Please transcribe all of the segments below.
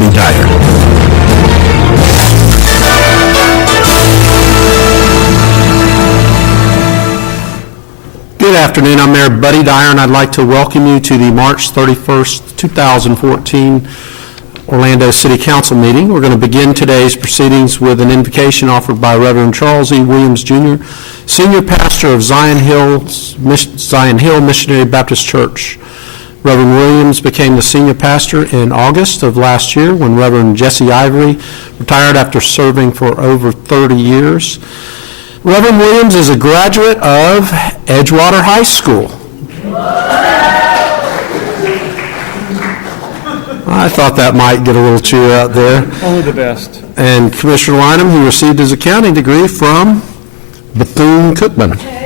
Buddy Dyer. Good afternoon. I'm Mayor Buddy Dyer, and I'd like to welcome you to the March 31st, 2014 Orlando City Council meeting. We're going to begin today's proceedings with an invocation offered by Reverend Charles E. Williams, Jr., Senior Pastor of Zion Hill Missionary Baptist Church. Reverend Williams became the senior pastor in August of last year when Reverend Jesse Ivory retired after serving for over 30 years. Reverend Williams is a graduate of Edgewater High School. I thought that might get a little cheer out there. Only the best. And Commissioner Lynham, who received his accounting degree from Bethune-Cookman.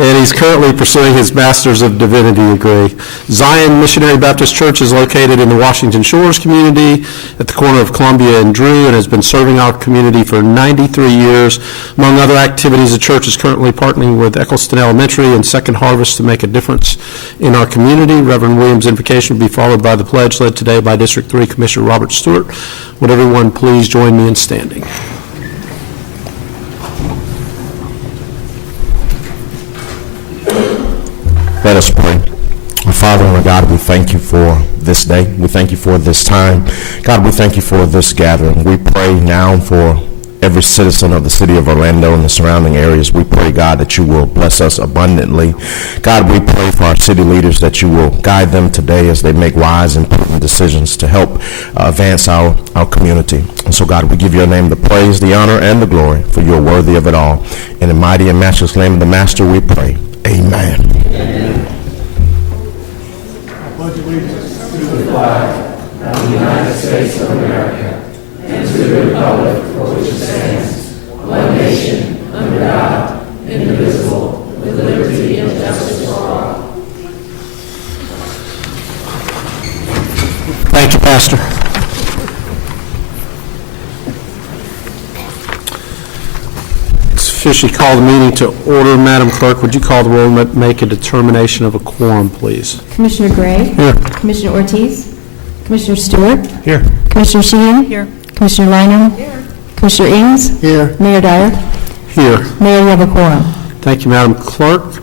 And he's currently pursuing his Master's of Divinity degree. Zion Missionary Baptist Church is located in the Washington Shores community at the corner of Columbia and Drew, and has been serving our community for 93 years. Among other activities, the church is currently partnering with Eccleston Elementary and Second Harvest to make a difference in our community. Reverend Williams' invocation will be followed by the pledge led today by District 3 Commissioner Robert Stewart. Would everyone please join me in standing? Let us pray. Our Father and our God, we thank you for this day. We thank you for this time. God, we thank you for this gathering. We pray now for every citizen of the city of Orlando and the surrounding areas. We pray, God, that you will bless us abundantly. God, we pray for our city leaders that you will guide them today as they make wise and prudent decisions to help advance our community. And so, God, we give your name the praise, the honor, and the glory, for you are worthy of it all. In the mighty and matchless name of the Master, we pray. Amen. Amen. I pledge allegiance to the flag of the United States of America and to the republic for which it stands, one nation, under God, indivisible, with liberty and justice for all. Thank you, Pastor. Officially call the meeting to order. Madam Clerk, would you call the roll and make a determination of a quorum, please? Commissioner Gray? Here. Commissioner Ortiz? Commissioner Stewart? Here. Commissioner Sheehan? Here. Commissioner Lynham? Here. Commissioner Ings? Here. Mayor Dyer? Here. Mayor, you have a quorum. Thank you, Madam Clerk.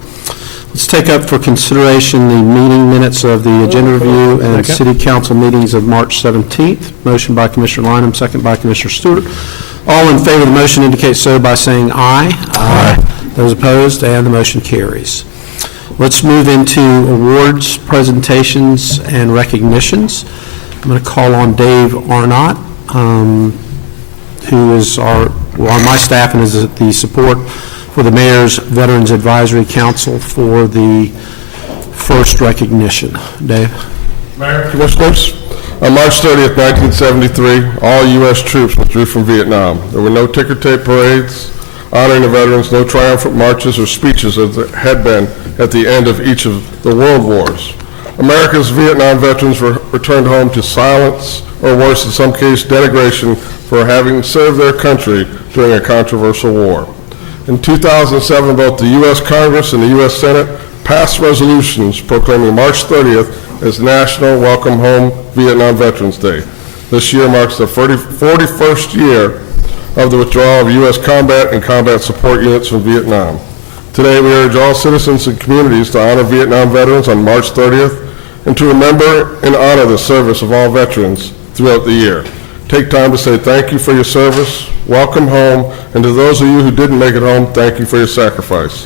Let's take up for consideration the meeting minutes of the agenda review and city council meetings of March 17th. Motion by Commissioner Lynham, second by Commissioner Stewart. All in favor of the motion indicate so by saying aye. Aye. Those opposed, and the motion carries. Let's move into awards, presentations, and recognitions. I'm going to call on Dave Arnott, who is on my staff and is the support for the Mayor's Veterans Advisory Council for the first recognition. Dave? Mayor, Commissioners, on March 30th, 1973, all U.S. troops withdrew from Vietnam. There were no ticker tape parades honoring the veterans, no triumphant marches or speeches as there had been at the end of each of the world wars. America's Vietnam veterans returned home to silence, or worse, in some cases, denigration for having served their country during a controversial war. In 2007, both the U.S. Congress and the U.S. Senate passed resolutions proclaiming March 30th as National Welcome Home Vietnam Veterans Day. This year marks the 41st year of the withdrawal of U.S. combat and combat support units from Vietnam. Today, we urge all citizens and communities to honor Vietnam veterans on March 30th and to remember and honor the service of all veterans throughout the year. Take time to say thank you for your service, welcome home, and to those of you who didn't make it home, thank you for your sacrifice.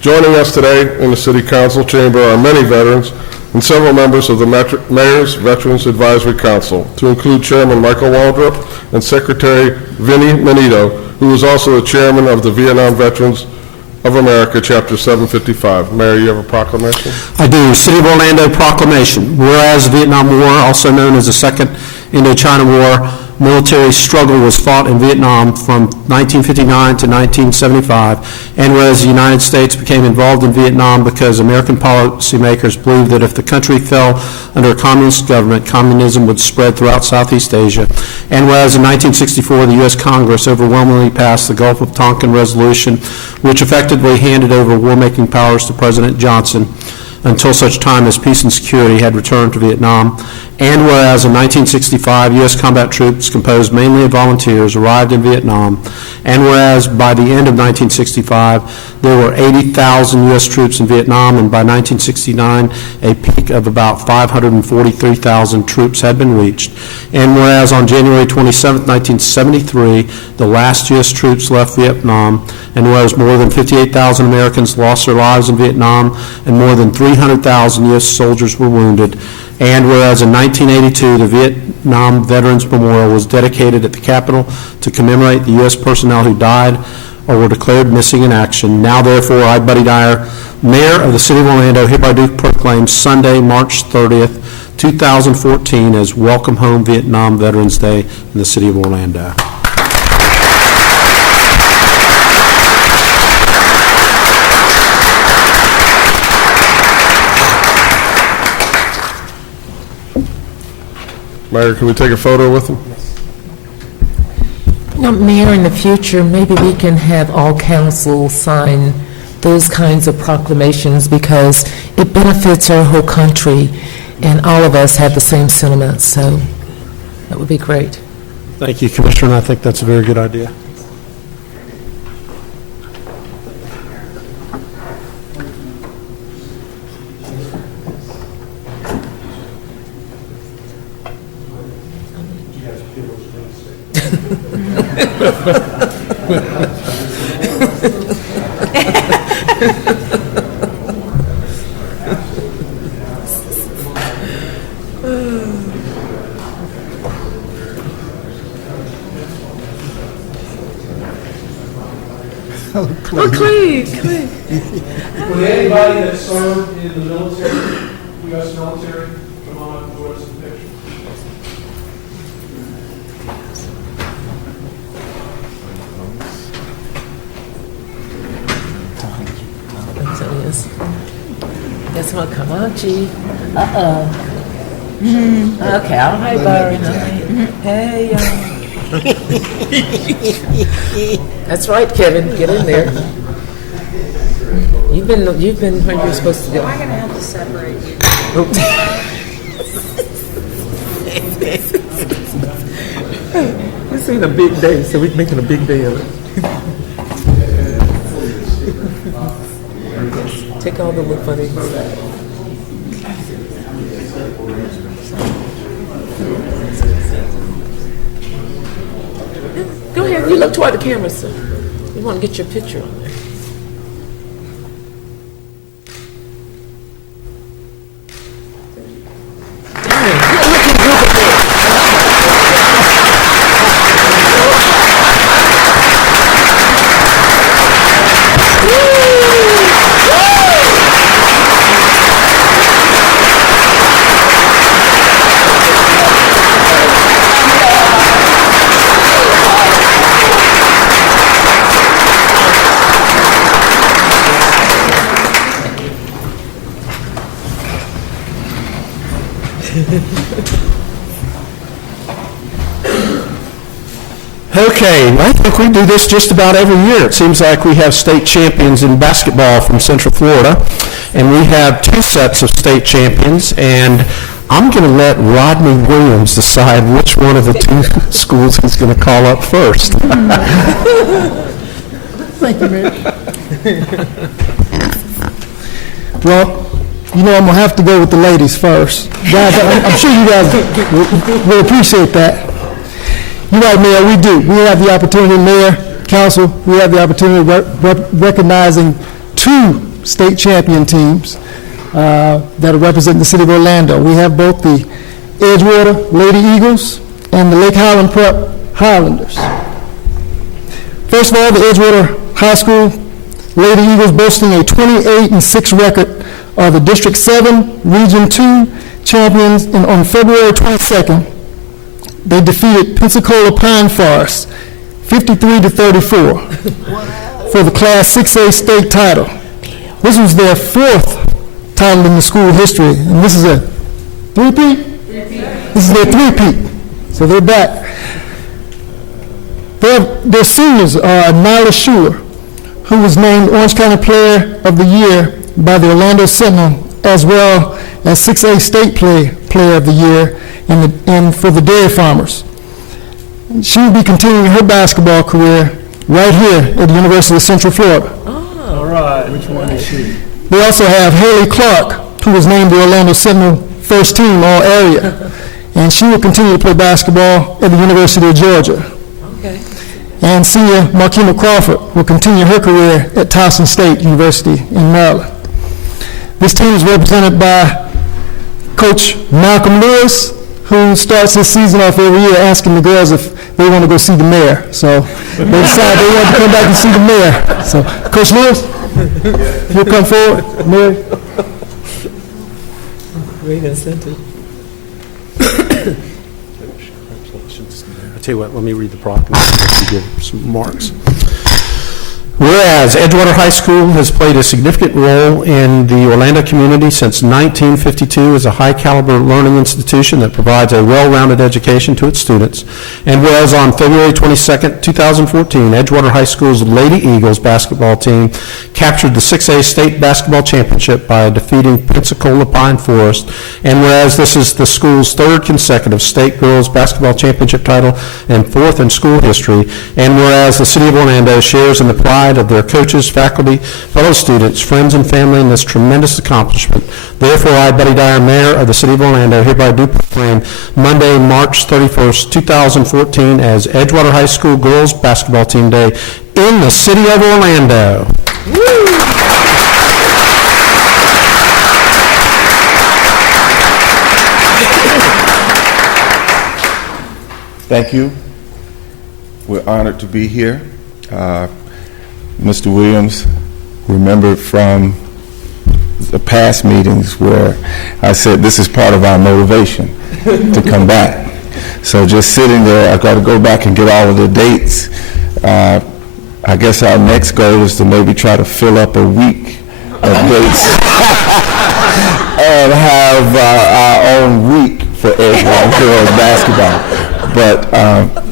Joining us today in the City Council chamber are many veterans and several members of the Mayor's Veterans Advisory Council, to include Chairman Michael Waldrop and Secretary Vinnie Manito, who is also the Chairman of the Vietnam Veterans of America, Chapter 755. Mayor, you have a proclamation? I do. City of Orlando proclamation. Whereas the Vietnam War, also known as the Second Indochina War, military struggle was fought in Vietnam from 1959 to 1975, and whereas the United States became involved in Vietnam because American policymakers believed that if the country fell under a communist government, communism would spread throughout Southeast Asia, and whereas in 1964 the U.S. Congress overwhelmingly passed the Gulf of Tonkin Resolution, which effectively handed over war-making powers to President Johnson, until such time as peace and security had returned to Vietnam. And whereas in 1965, U.S. combat troops composed mainly of volunteers arrived in Vietnam, and whereas by the end of 1965, there were 80,000 U.S. troops in Vietnam, and by 1969, a peak of about 543,000 troops had been reached. And whereas on January 27, 1973, the last U.S. troops left Vietnam, and whereas more than 58,000 Americans lost their lives in Vietnam, and more than 300,000 U.S. soldiers were wounded, and whereas in 1982, the Vietnam Veterans Memorial was dedicated at the Capitol to commemorate the U.S. personnel who died or were declared missing in action, now therefore, I, Buddy Dyer, Mayor of the City of Orlando, hereby do proclaim Sunday, March 30th, 2014 as Welcome Home Vietnam Veterans Day in the City of Orlando. Mayor, can we take a photo with him? Now, Mayor, in the future, maybe we can have all council sign those kinds of proclamations because it benefits our whole country, and all of us have the same sentiments, so that would be great. Thank you, Commissioner, and I think that's a very good idea. Oh, Cleve. Would anybody that served in the military, U.S. military, come on up and join us in the picture? Guess what? Come on, Chief. Okay, all right, Byron. All right. Hey, y'all. That's right, Kevin. Get in there. You've been where you're supposed to go. I'm going to have to separate you. This ain't a big day, so we're making a big day of it. Take all the little funny stuff. Go ahead, you look toward the camera, sir. We want to get your picture on there. Dang, you're looking good at Okay, I think we do this just about every year. It seems like we have state champions in basketball from Central Florida, and we have two sets of state champions, and I'm going to let Rodney Williams decide which one of the two schools he's going to call up first. Thank you, Mayor. Well, you know I'm going to have to go with the ladies first. Guys, I'm sure you guys will appreciate that. You're right, Mayor, we do. We have the opportunity, Mayor, Council, we have the opportunity of recognizing two state champion teams that are representing the City of Orlando. We have both the Edgewater Lady Eagles and the Lake Highland Prep Highlanders. First of all, the Edgewater High School Lady Eagles, boasting a 28-6 record, are the District 7 Region 2 champions, and on February 22nd, they defeated Pensacola Pine Forest 53-34 for the Class 6A state title. This was their fourth title in the school history, and this is a three-peat? This is their three-peat, so they're back. Their seniors are Nyla Schuler, who was named Orange County Player of the Year by the Orlando Sentinel as well as 6A State Player of the Year for the Dairy Farmers. She will be continuing her basketball career right here at the University of Central Florida. All right. Which one is she? We also have Haley Clark, who was named the Orlando Seminole First Team All-Area, and she will continue to play basketball at the University of Georgia. Okay. And senior Markema Crawford will continue her career at Towson State University in Maryland. This team is represented by Coach Malcolm Lewis, who starts his season off every year asking the girls if they want to go see the mayor. So they decided they wanted to come back and see the mayor. So, Coach Lewis, you'll come forward. Mary. Great incentive. I'll tell you what, let me read the proclamation to give some marks. Whereas Edgewater High School has played a significant role in the Orlando community since 1952 as a high-caliber learning institution that provides a well-rounded education to its students, and whereas on February 22nd, 2014, Edgewater High School's Lady Eagles basketball team captured the 6A State Basketball Championship by defeating Pensacola Pine Forest, and whereas this is the school's third consecutive state girls basketball championship title and fourth in school history, and whereas the City of Orlando shares in the pride of their coaches, faculty, fellow students, friends, and family in this tremendous accomplishment. Therefore, I, Buddy Dyer, Mayor of the City of Orlando, hereby do proclaim Monday, March 31st, 2014 as Edgewater High School Girls Basketball Team Day in the City of Orlando. Thank you. We're honored to be here. Mr. Williams, remembered from the past meetings where I said this is part of our motivation to come back. So just sitting there, I've got to go back and get all of the dates. I guess our next goal is to maybe try to fill up a week of dates and have our own week for Edgewater girls basketball. But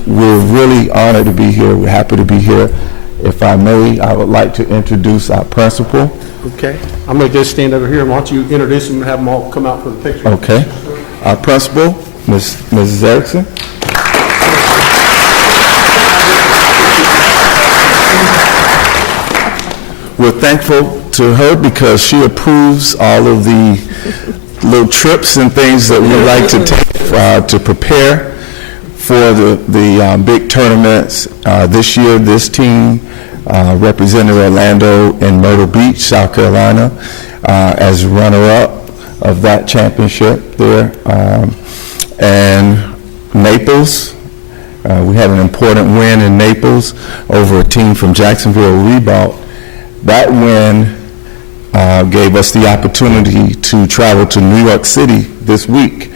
we're really honored to be here. We're happy to be here. If I may, I would like to introduce our principal. Okay. I'm going to just stand over here, and why don't you introduce them and have them all come out for the picture. Okay. Our principal, Mrs. Erickson. We're thankful to her because she approves all of the little trips and things that we like to take to prepare for the big tournaments. This year, this team represented Orlando and Myrtle Beach, South Carolina, as runner-up of that championship there. And Naples, we had an important win in Naples over a team from Jacksonville, Ribault. That win gave us the opportunity to travel to New York City this week.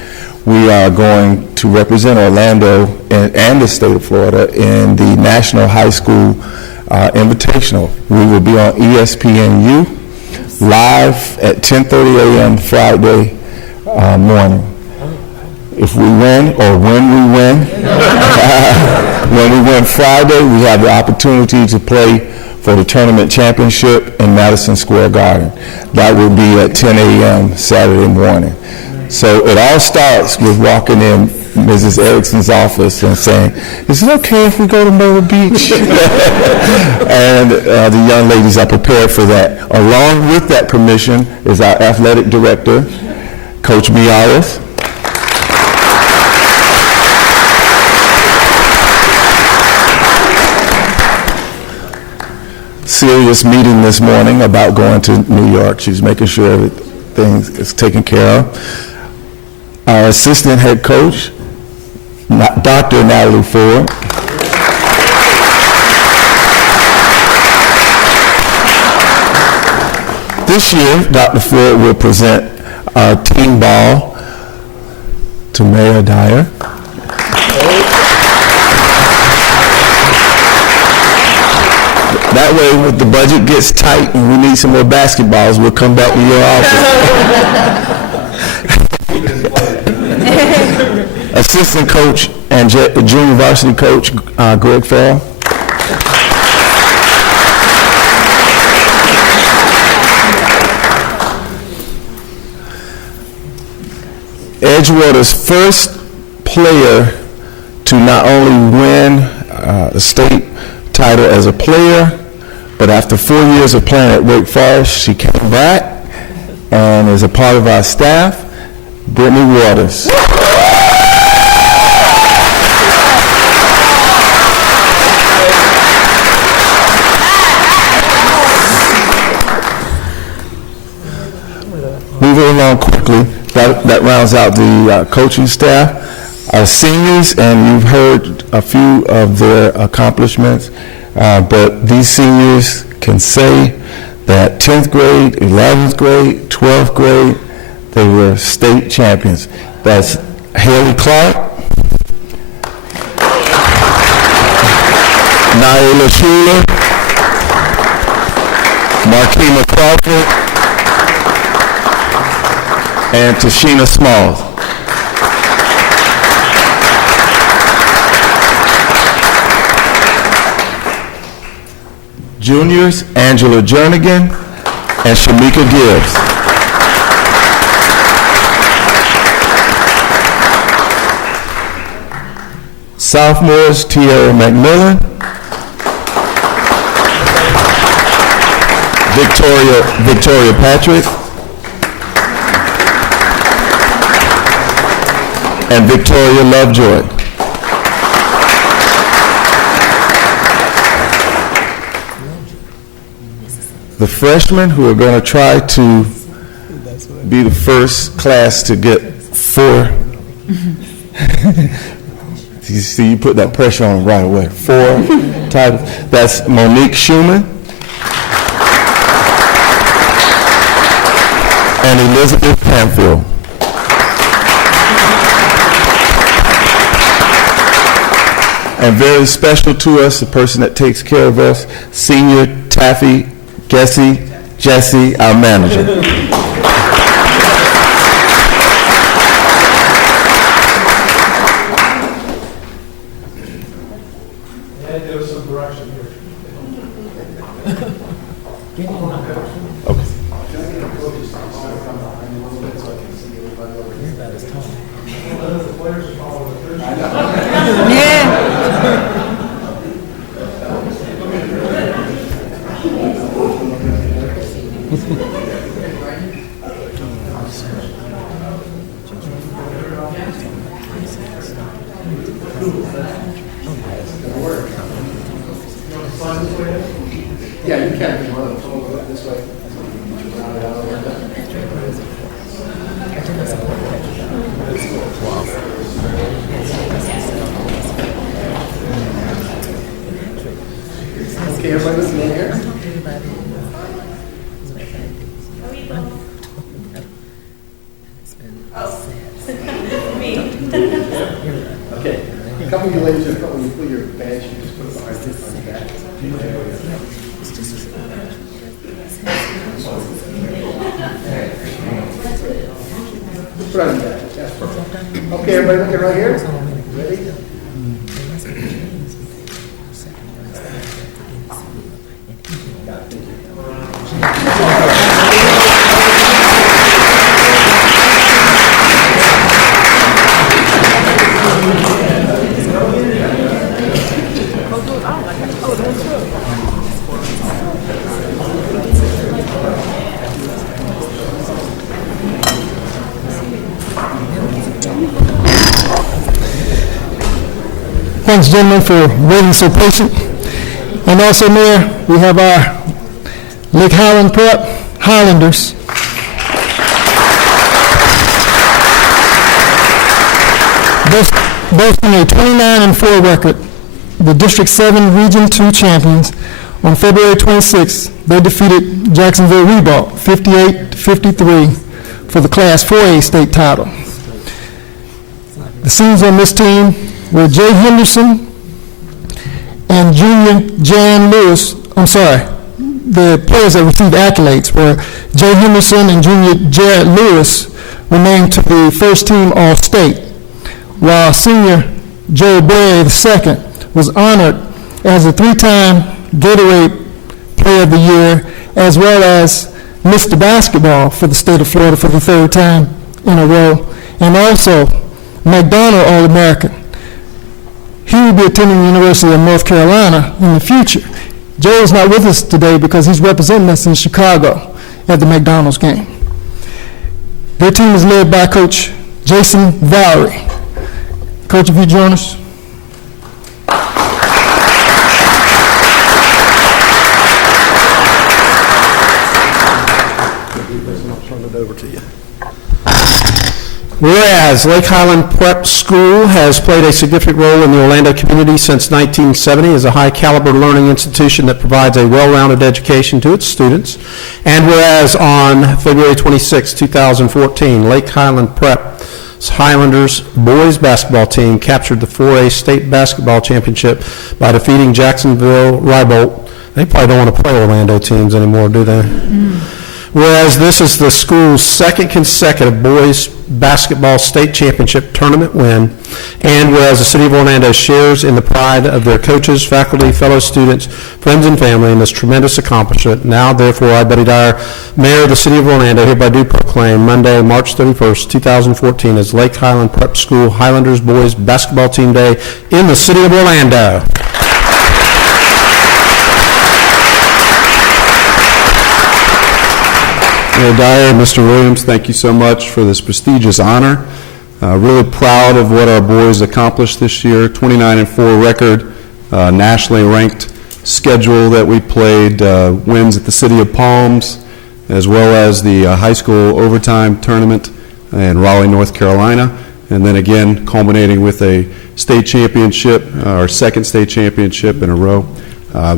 We are going to represent Orlando and the state of Florida in the National High School Invitational. We will be on ESPNU live at 10:30 a.m. Friday morning. If we win, or when we win, when we win Friday, we have the opportunity to play for the tournament championship in Madison Square Garden. That will be at 10 a.m. Saturday morning. So it all starts with walking in Mrs. Erickson's office and saying, "Is it okay if we go to Myrtle Beach?" And the young ladies are prepared for that. Along with that permission is our athletic director, Coach Mialis. Serious meeting this morning about going to New York. She's making sure everything is taken care of. Our assistant head coach, Dr. Natalie Ford. This year, Dr. Ford will present our team ball to Mayor Dyer. That way, when the budget gets tight and we need some more basketballs, we'll come back to your office. Assistant coach and junior varsity coach, Greg Farrell. Edgewater's first player to not only win the state title as a player, but after 4 years of playing at Wake Forest, she came back and is a part of our staff, Brittany Waters. Moving along quickly, that rounds out the coaching staff. Our seniors, and you've heard a few of their accomplishments, but these seniors can say that 10th grade, 11th grade, 12th grade, they were state champions. That's Haley Clark, Nyla Schuler, Markima Crawford, and Tashina Smalls. Juniors, Angela Jernigan and Shamika Gibbs. Sophomores, Tierra McMillan, Victoria Patrick, and Victoria Lovejoy. The freshmen who are going to try to be the first class to get 4. You see, you put that pressure on them right away. 4 titles. That's Monique Schumann and Elizabeth Panfield. And very special to us, the person that takes care of us, Senior Taffy Jesse, our manager. And there was some direction here. Okay, everybody listen in here. Okay, a couple of you ladies, when you put your badge, you just put it on the back. Put it on the back, that's perfect. Okay, everybody looking right here? Ready? Thanks, gentlemen, for waiting so patient. And also, Mayor, we have our Lake Highland Prep Highlanders. Boasting a 29-4 record, the District 7 Region 2 champions, on February 26th, they defeated Jacksonville Ribault 58-53 for the Class 4A state title. The seniors on this team were Jay Henderson and Junior Jan Lewis. The players that received accolades were Jay Henderson and Junior Jared Lewis were named to the first team All-State, while senior Joe Berry II was honored as a 3-time Gatorade Player of the Year, as well as Mr. Basketball for the state of Florida for the 3rd time in a row. and also McDonald All-American. He will be attending the University of North Carolina in the future. Joe's not with us today because he's representing us in Chicago at the McDonald's game. Their team is led by Coach Jason Valerie. Coach, if you join us. Whereas Lake Highland Prep School has played a significant role in the Orlando community since 1970 as a high-caliber learning institution that provides a well-rounded education to its students, and whereas on February 26, 2014, Lake Highland Prep's Highlanders boys basketball team captured the 4A state basketball championship by defeating Jacksonville Rybolt. They probably don't want to play Orlando teams anymore, do they? Whereas this is the school's second consecutive boys basketball state championship tournament win, and whereas the City of Orlando shares in the pride of their coaches, faculty, fellow students, friends, and family in this tremendous accomplishment, now therefore I, Buddy Dyer, Mayor of the City of Orlando, hereby do proclaim Monday, March 31st, 2014 as Lake Highland Prep School Highlanders Boys Basketball Team Day in the City of Orlando. Mayor Dyer, Mr. Williams, thank you so much for this prestigious honor. Really proud of what our boys accomplished this year. 29-4 record, nationally ranked schedule that we played, wins at the City of Palms, as well as the high school overtime tournament in Raleigh, North Carolina, and then again culminating with a state championship, our second state championship in a row.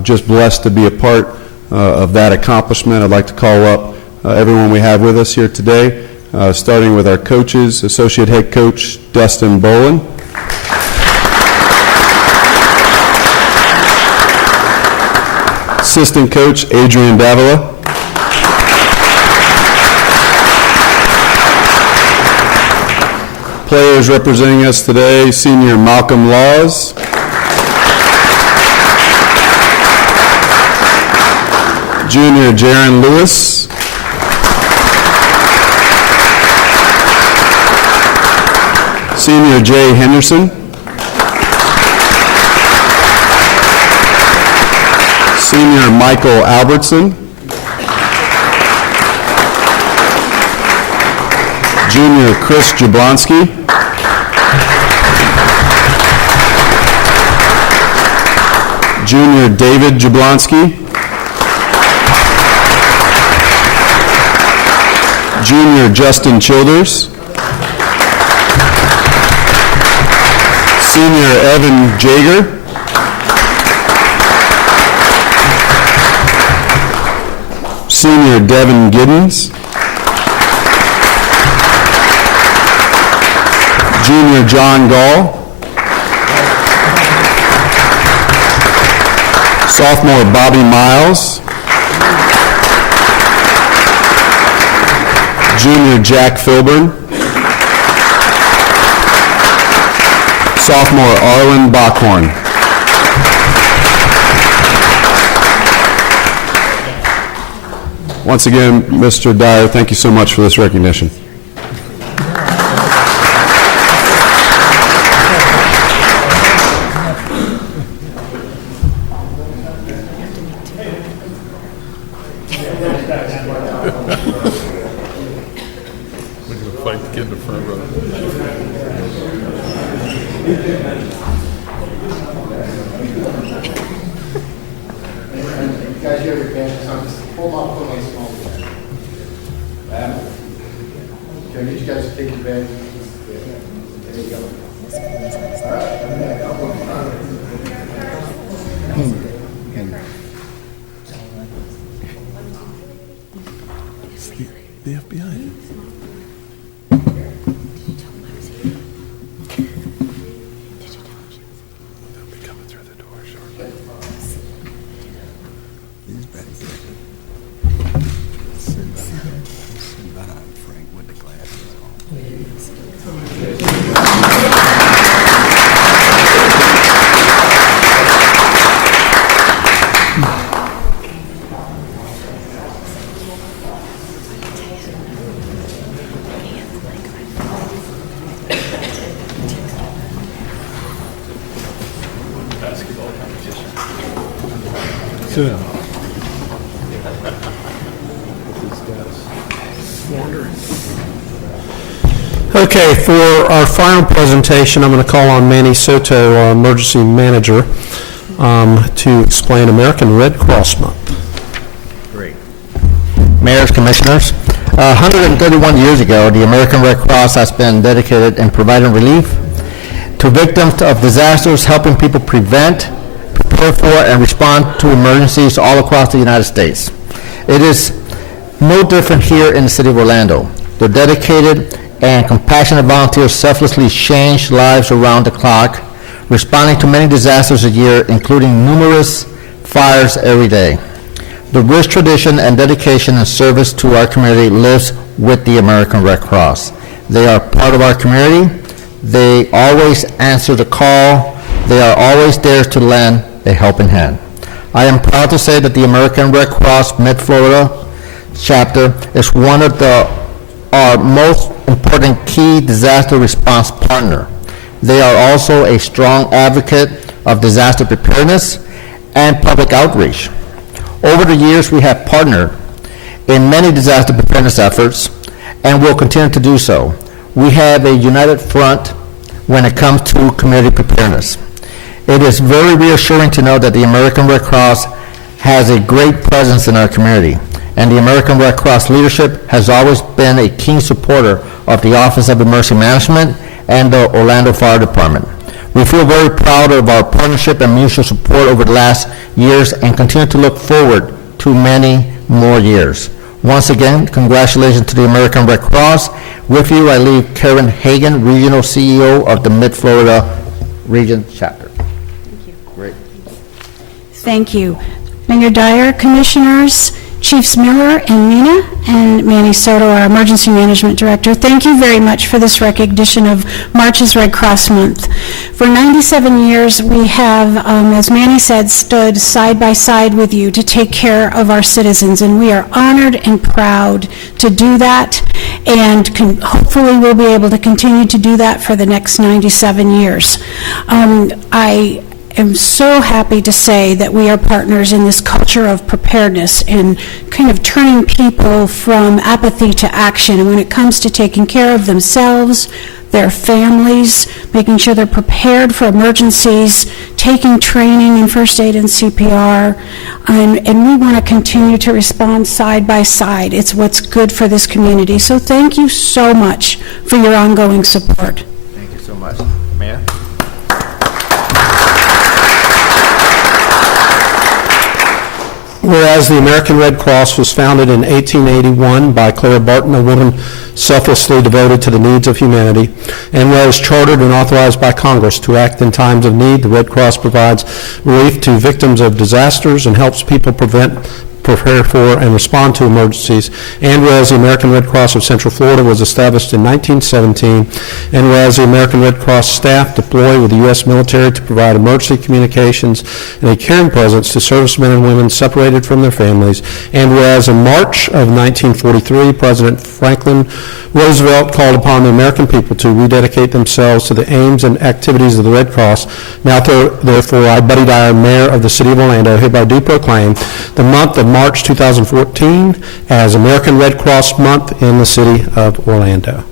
Just blessed to be a part of that accomplishment. I'd like to call up everyone we have with us here today, starting with our coaches, Associate Head Coach Dustin Bolin, Assistant Coach Adrian Davila, players representing us today, Senior Malcolm Laws, Junior Jaron Lewis, Senior Jay Henderson, Senior Michael Albertson, Junior Chris Jablonski, Junior David Jablonski, Junior Justin Childers, Senior Evan Jager, Senior Devin Giddens, Junior John Gall, Sophomore Bobby Miles, Junior Jack Filburn, Sophomore Arlen Bockhorn. Once again, Mr. Dyer, thank you so much for this recognition. Fight to get in the front row. Guys, you have your pants on. Just hold on, put my small bag. Can you guys take your bag? There you go. The FBI. Sit down. Okay, for our final presentation, I'm going to call on Manny Soto, our emergency manager, to explain American Red Cross Month. Mayors, Commissioners, 131 years ago, the American Red Cross has been dedicated in providing relief to victims of disasters, helping people prevent, prepare for, and respond to emergencies all across the United States. It is no different here in the city of Orlando. Their dedicated and compassionate volunteers selflessly change lives around the clock, responding to many disasters a year, including numerous fires every day. The rich tradition and dedication and service to our community lives with the American Red Cross. They are part of our community. They always answer the call. They are always there to lend a helping hand. I am proud to say that the American Red Cross Mid-Florida chapter is one of our most important key disaster response partner. They are also a strong advocate of disaster preparedness and public outreach. Over the years, we have partnered in many disaster preparedness efforts and will continue to do so. We have a united front when it comes to community preparedness. It is very reassuring to know that the American Red Cross has a great presence in our community, and the American Red Cross leadership has always been a keen supporter of the Office of Emergency Management and the Orlando Fire Department. We feel very proud of our partnership and mutual support over the last years and continue to look forward to many more years. Once again, congratulations to the American Red Cross. With you, I leave Karen Hagan, Regional CEO of the Mid-Florida Region Chapter. Thank you. Great. Thank you. Mayor Dyer, Commissioners, Chiefs Miller and Mina, and Manny Soto, our Emergency Management Director, thank you very much for this recognition of March's Red Cross Month. For 97 years, we have, as Manny said, stood side by side with you to take care of our citizens, and we are honored and proud to do that, and hopefully we'll be able to continue to do that for the next 97 years. I am so happy to say that we are partners in this culture of preparedness and kind of turning people from apathy to action. And when it comes to taking care of themselves, their families, making sure they're prepared for emergencies, taking training in first aid and CPR, and we want to continue to respond side by side. It's what's good for this community. So thank you so much for your ongoing support. Thank you so much. Mayor? Whereas the American Red Cross was founded in 1881 by Clara Barton, a woman selflessly devoted to the needs of humanity, and was chartered and authorized by Congress to act in times of need, the Red Cross provides relief to victims of disasters and helps people prepare for, and respond to emergencies. And whereas the American Red Cross of Central Florida was established in 1917, and whereas the American Red Cross staff deploy with the U.S. military to provide emergency communications and a caring presence to servicemen and women separated from their families, and whereas in March of 1943, President Franklin Roosevelt called upon the American people to rededicate themselves to the aims and activities of the Red Cross. Now, therefore, I, Buddy Dyer, Mayor of the City of Orlando, hereby do proclaim the month of March 2014 as American Red Cross Month in the City of Orlando.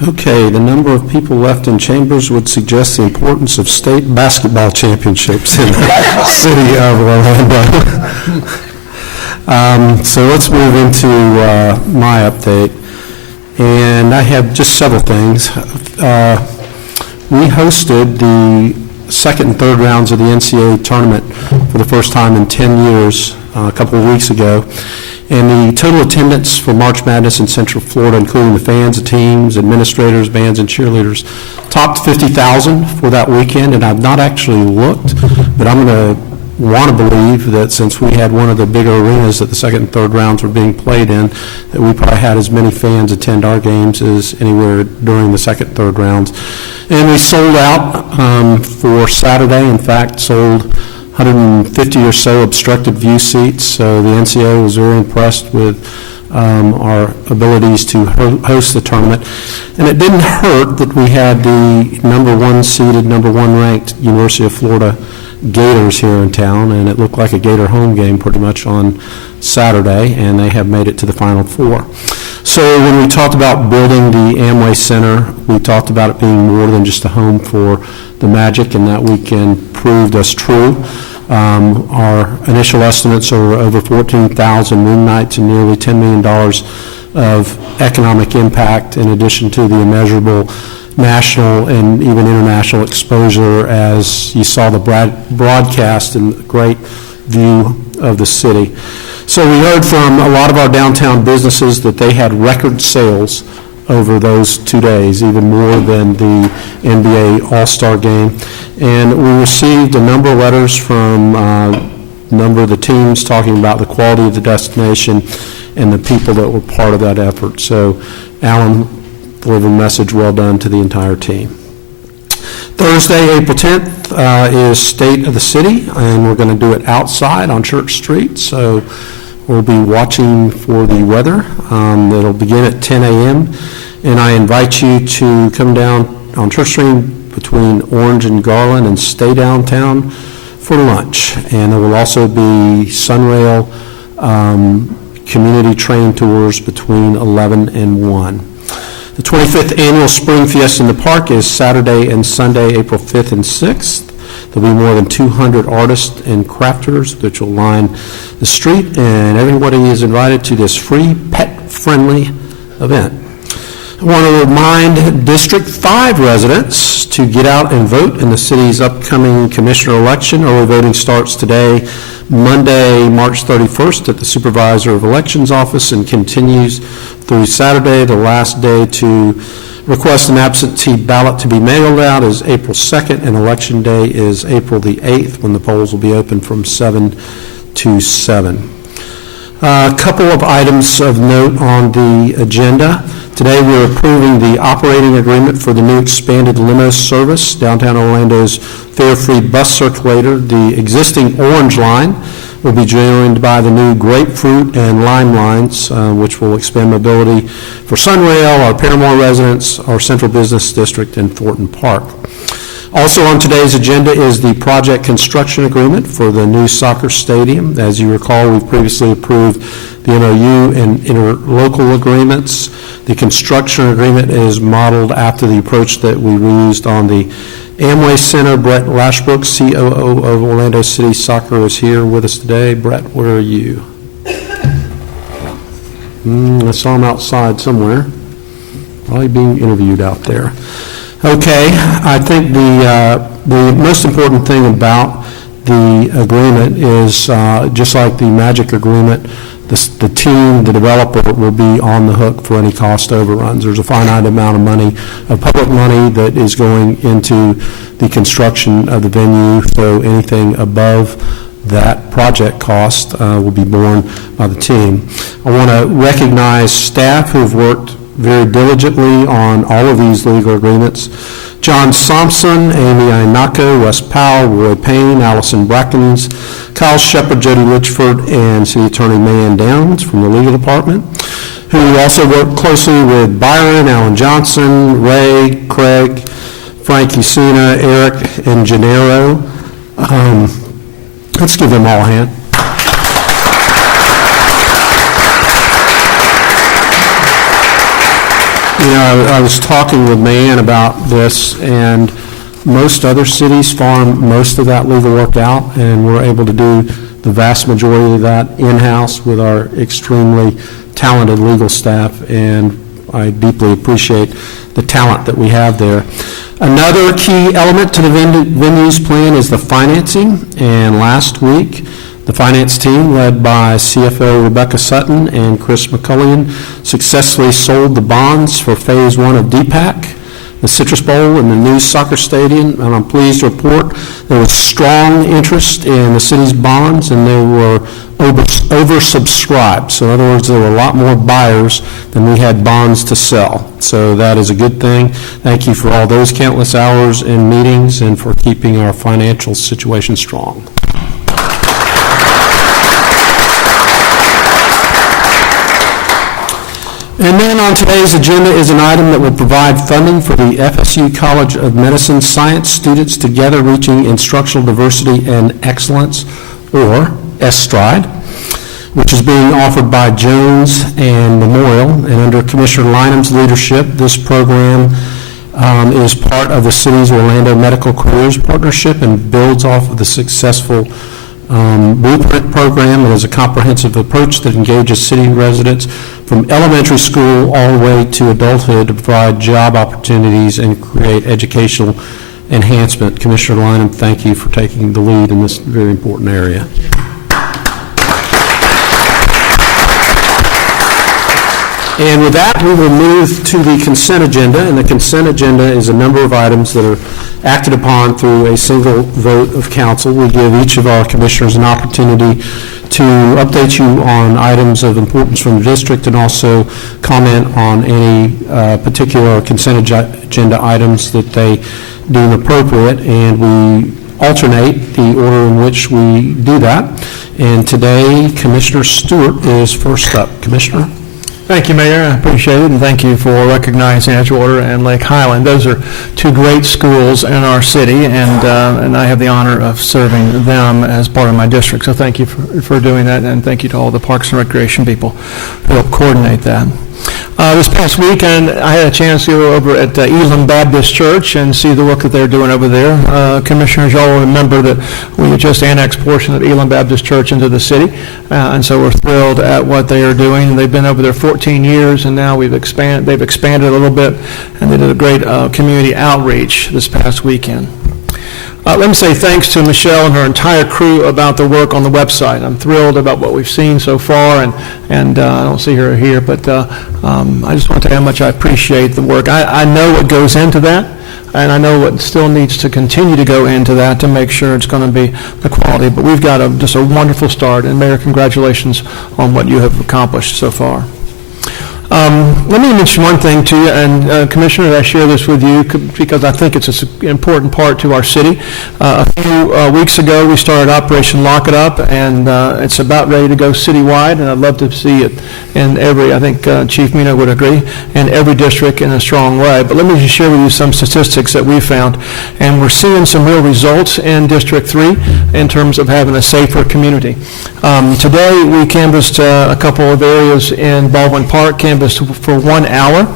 Okay, the number of people left in chambers would suggest the importance of state basketball championships in the city of Orlando. So let's move into my update. And I have just several things. We hosted the second and third rounds of the NCAA tournament for the first time in 10 years a couple of weeks ago. And the total attendance for March Madness in Central Florida, including the fans, the teams, administrators, bands, and cheerleaders, topped 50,000 for that weekend. And I've not actually looked, but I'm going to want to believe that since we had one of the bigger arenas that the second and third rounds were being played in, that we probably had as many fans attend our games as anywhere during the second, third rounds. And we sold out for Saturday. In fact, sold 150 or so obstructed view seats. So the NCAA was very impressed with our abilities to host the tournament. And it didn't hurt that we had the number one seeded, number one ranked University of Florida Gators here in town, and it looked like a Gator home game pretty much on Saturday, and they have made it to the Final Four. So when we talked about building the Amway Center, we talked about it being more than just a home for the Magic, and that weekend proved us true. Our initial estimates are over 14,000 room nights and nearly $10 million of economic impact, in addition to the immeasurable national and even international exposure, as you saw the broadcast and the great view of the city. So we heard from a lot of our downtown businesses that they had record sales over those 2 days, even more than the NBA All-Star Game. And we received a number of letters from a number of the teams talking about the quality of the destination and the people that were part of that effort. So Alan delivered a message well done to the entire team. Thursday, April 10th, is State of the City, and we're going to do it outside on Church Street. So we'll be watching for the weather. It'll begin at 10 a.m., and I invite you to come down on Church Street between Orange and Garland and stay downtown for lunch. And there will also be Sunrail community train tours between 11 and 1. The 25th Annual Spring Fiesta in the Park is Saturday and Sunday, April 5th and 6th. There'll be more than 200 artists and crafters which will line the street, and everybody is invited to this free, pet-friendly event. I want to remind District 5 residents to get out and vote in the city's upcoming commissioner election. Early voting starts today, Monday, March 31st, at the Supervisor of Elections office and continues through Saturday. The last day to request an absentee ballot to be mailed out is April 2nd, and Election Day is April the 8th, when the polls will be open from 7 to 7. A couple of items of note on the agenda. Today we're approving the operating agreement for the new expanded limo service, downtown Orlando's fare-free bus circulator. The existing orange line will be joined by the new grapefruit and lime lines, which will expand mobility for Sunrail, our Paramore residents, our Central Business District, and Thornton Park. Also on today's agenda is the project construction agreement for the new soccer stadium. As you recall, we've previously approved the MOU and interlocal agreements. The construction agreement is modeled after the approach that we used on the Amway Center. Brett Lashbrook, COO of Orlando City Soccer, is here with us today. Brett, where are you? I saw him outside somewhere, probably being interviewed out there. Okay, I think the most important thing about the agreement is, just like the Magic agreement, the team, the developer, will be on the hook for any cost overruns. There's a finite amount of money, of public money, that is going into the construction of the venue, so anything above that project cost will be borne by the team. I want to recognize staff who have worked very diligently on all of these legal agreements. John Sampson, Amy Inako, Wes Powell, Roy Payne, Allison Brackens, Kyle Shepard, Jody Litchford, and City Attorney Mayan Downs from the legal department, who also worked closely with Byron, Alan Johnson, Ray, Craig, Frank Usina, Eric, and Gennaro. Let's give them all a hand. I was talking with Mayanne about this, and most other cities farm most of that legal work out, and we're able to do the vast majority of that in-house with our extremely talented legal staff, and I deeply appreciate the talent that we have there. Another key element to the venues plan is the financing, and last week, the finance team, led by CFO Rebecca Sutton and Chris McCullion, successfully sold the bonds for Phase 1 of DPAC, the Citrus Bowl, and the new soccer stadium, and I'm pleased to report there was strong interest in the city's bonds, and they were oversubscribed. So in other words, there were a lot more buyers than we had bonds to sell. So that is a good thing. Thank you for all those countless hours in meetings and for keeping our financial situation strong. And then on today's agenda is an item that will provide funding for the FSU College of Medicine Science Students Together Reaching Instructional Diversity and Excellence, or SSTRIDE, which is being offered by Jones and Memorial. And under Commissioner Lynham's leadership, this program is part of the city's Orlando Medical Careers Partnership and builds off of the successful Blueprint program. It is a comprehensive approach that engages city residents from elementary school all the way to adulthood to provide job opportunities and create educational enhancement. Commissioner Lynham, thank you for taking the lead in this very important area. And with that, we will move to the consent agenda, and the consent agenda is a number of items that are acted upon through a single vote of council. We give each of our commissioners an opportunity to update you on items of importance from the district and also comment on any particular consent agenda items that they deem appropriate, and we alternate the order in which we do that. And today, Commissioner Stewart is first up. Commissioner? Thank you, Mayor. I appreciate it, and thank you for recognizing Edgewater and Lake Highland. Those are two great schools in our city, and I have the honor of serving them as part of my district. So thank you for doing that, and thank you to all the Parks and Recreation people who help coordinate that. This past weekend, I had a chance to go over at Elam Baptist Church and see the work that they're doing over there. Commissioners, y'all will remember that we just annexed portion of Elam Baptist Church into the city, and so we're thrilled at what they are doing. They've been over there 14 years, and now they've expanded a little bit, and they did a great community outreach this past weekend. Let me say thanks to Michelle and her entire crew about the work on the website. I'm thrilled about what we've seen so far, and I don't see her here, but I just want to tell you how much I appreciate the work. I know what goes into that, and I know what still needs to continue to go into that to make sure it's going to be the quality, but we've got just a wonderful start, and Mayor, congratulations on what you have accomplished so far. Let me mention one thing to you, and Commissioner, I share this with you because I think it's an important part to our city. A few weeks ago, we started Operation Lock It Up, and it's about ready to go citywide, and I'd love to see it in every, I think Chief Mina would agree, in every district in a strong way. But let me just share with you some statistics that we found, and we're seeing some real results in District 3 in terms of having a safer community. Today, we canvassed a couple of areas in Baldwin Park, canvassed for 1 hour,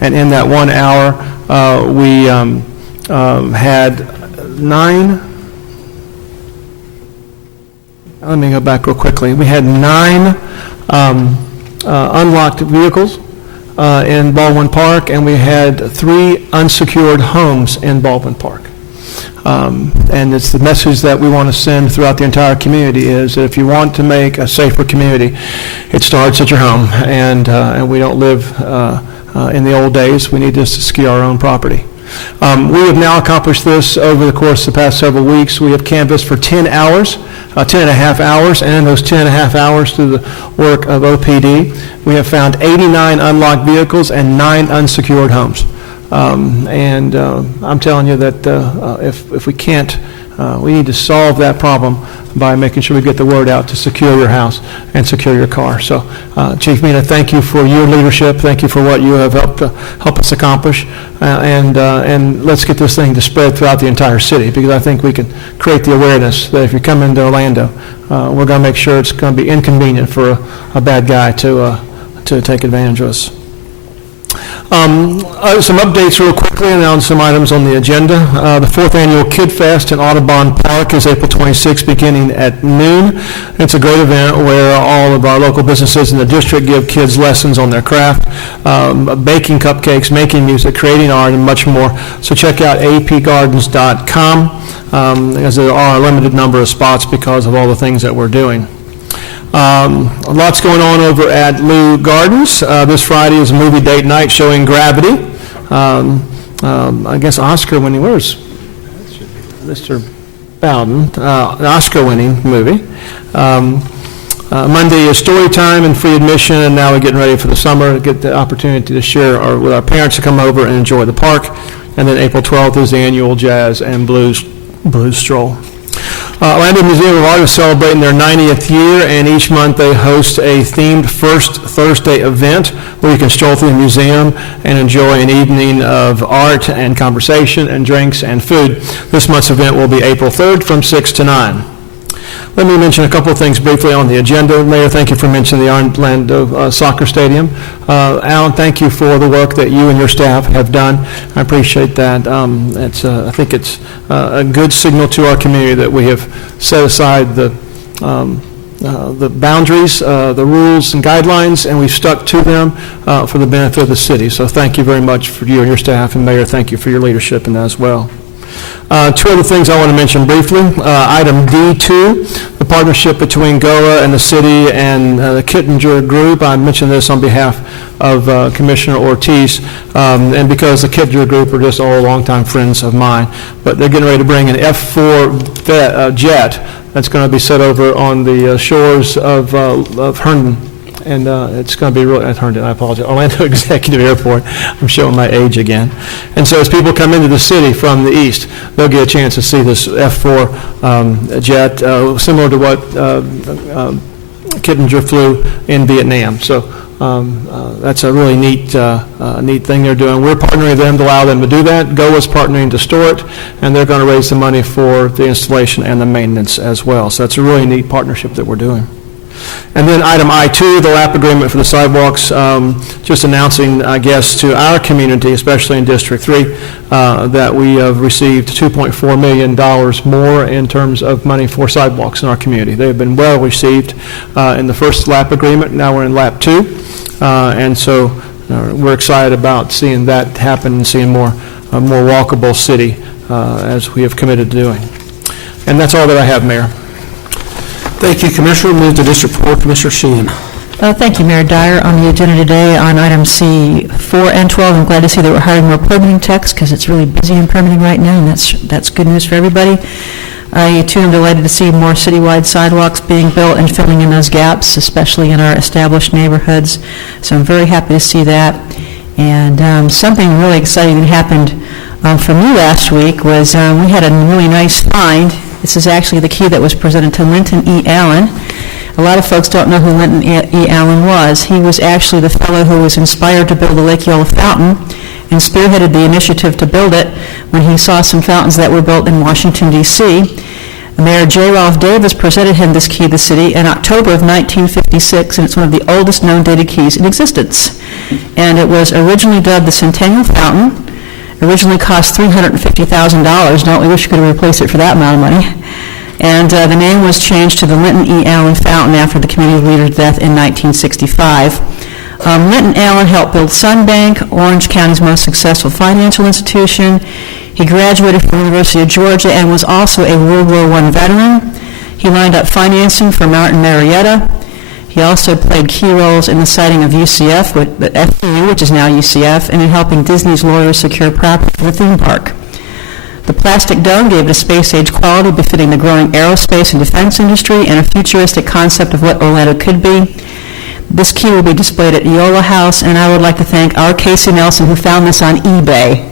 and in that 1 hour, we had 9, let me go back real quickly, we had 9 unlocked vehicles in Baldwin Park, and we had 3 unsecured homes in Baldwin Park. And it's the message that we want to send throughout the entire community is that if you want to make a safer community, it starts at your home, and we don't live in the old days. We need to secure our own property. We have now accomplished this over the course of the past several weeks. We have canvassed for 10 hours, 10 and a half hours, and in those 10 and a half hours through the work of OPD, we have found 89 unlocked vehicles and 9 unsecured homes. I'm telling you that if we can't, we need to solve that problem by making sure we get the word out to secure your house and secure your car. So, Chief Mina, thank you for your leadership. Thank you for what you have helped us accomplish. And let's get this thing to spread throughout the entire city, because I think we can create the awareness that if you come into Orlando, we're going to make sure it's going to be inconvenient for a bad guy to take advantage of us. Some updates real quickly, and on some items on the agenda. The 4th Annual Kid Fest in Audubon Park is April 26th, beginning at noon. It's a great event where all of our local businesses in the district give kids lessons on their craft, baking cupcakes, making music, creating art, and much more. So check out apgardens.com, as there are a limited number of spots because of all the things that we're doing. Lots going on over at Lou Gardens. This Friday is a movie date night showing Gravity. I guess Oscar-winning, where's Mr. Bowden? The Oscar-winning movie. Monday is story time and free admission, and now we're getting ready for the summer, get the opportunity to share with our parents to come over and enjoy the park. And then April 12th is the annual Jazz and Blues Stroll. Orlando Museum of Art is celebrating their 90th year, and each month they host a themed First Thursday event where you can stroll through the museum and enjoy an evening of art and conversation and drinks and food. This month's event will be April 3rd from 6 to 9. Let me mention a couple of things briefly on the agenda. Mayor, thank you for mentioning the Orlando Soccer Stadium. Alan, thank you for the work that you and your staff have done. I appreciate that. I think it's a good signal to our community that we have set aside the boundaries, the rules and guidelines, and we've stuck to them for the benefit of the city. So thank you very much for you and your staff, and Mayor, thank you for your leadership in that as well. Two other things I want to mention briefly. Item D2, the partnership between GOA and the city and the Kittinger Group. I mentioned this on behalf of Commissioner Ortiz, and because the Kittinger Group are just all longtime friends of mine. But they're getting ready to bring an F-4 jet that's going to be set over on the shores of Herndon. And it's going to be really, Herndon, I apologize, Orlando Executive Airport. I'm showing my age again. And so as people come into the city from the east, they'll get a chance to see this F-4 jet, similar to what Kittinger flew in Vietnam. So that's a really neat thing they're doing. We're partnering with them to allow them to do that. GOA's partnering to store it, and they're going to raise the money for the installation and the maintenance as well. So that's a really neat partnership that we're doing. And then item I2, the LAP agreement for the sidewalks, just announcing, I guess, to our community, especially in District 3, that we have received $2.4 million more in terms of money for sidewalks in our community. They have been well received in the first LAP agreement. Now we're in LAP 2. And so we're excited about seeing that happen and seeing more walkable city as we have committed to doing. And that's all that I have, Mayor. Thank you, Commissioner. Move to District 4, Commissioner Sheehan. Thank you, Mayor Dyer. On the agenda today, on items C4 and 12, I'm glad to see that we're hiring more permitting techs because it's really busy in permitting right now, and that's good news for everybody. I, too, am delighted to see more citywide sidewalks being built and filling in those gaps, especially in our established neighborhoods. So I'm very happy to see that. And something really exciting that happened for me last week was we had a really nice find. This is actually the key that was presented to Linton E. Allen. A lot of folks don't know who Linton E. Allen was. He was actually the fellow who was inspired to build the Lake Eola Fountain and spearheaded the initiative to build it when he saw some fountains that were built in Washington, D.C. Mayor J. Ralph Davis presented him this key to the city in October of 1956, and it's one of the oldest known dated keys in existence. And it was originally dubbed the Centennial Fountain. Originally cost $350,000. Don't we wish we could have replaced it for that amount of money? And the name was changed to the Linton E. Allen Fountain after the community leader's death in 1965. Linton Allen helped build Sunbank, Orange County's most successful financial institution. He graduated from the University of Georgia and was also a World War I veteran. He lined up financing for Martin Marietta. He also played key roles in the siting of UCF, the FAU, which is now UCF, and in helping Disney's lawyers secure property for the theme park. The plastic dome gave it a space-age quality befitting the growing aerospace and defense industry and a futuristic concept of what Orlando could be. This key will be displayed at Eola House, and I would like to thank our Casey Nelson, who found this on eBay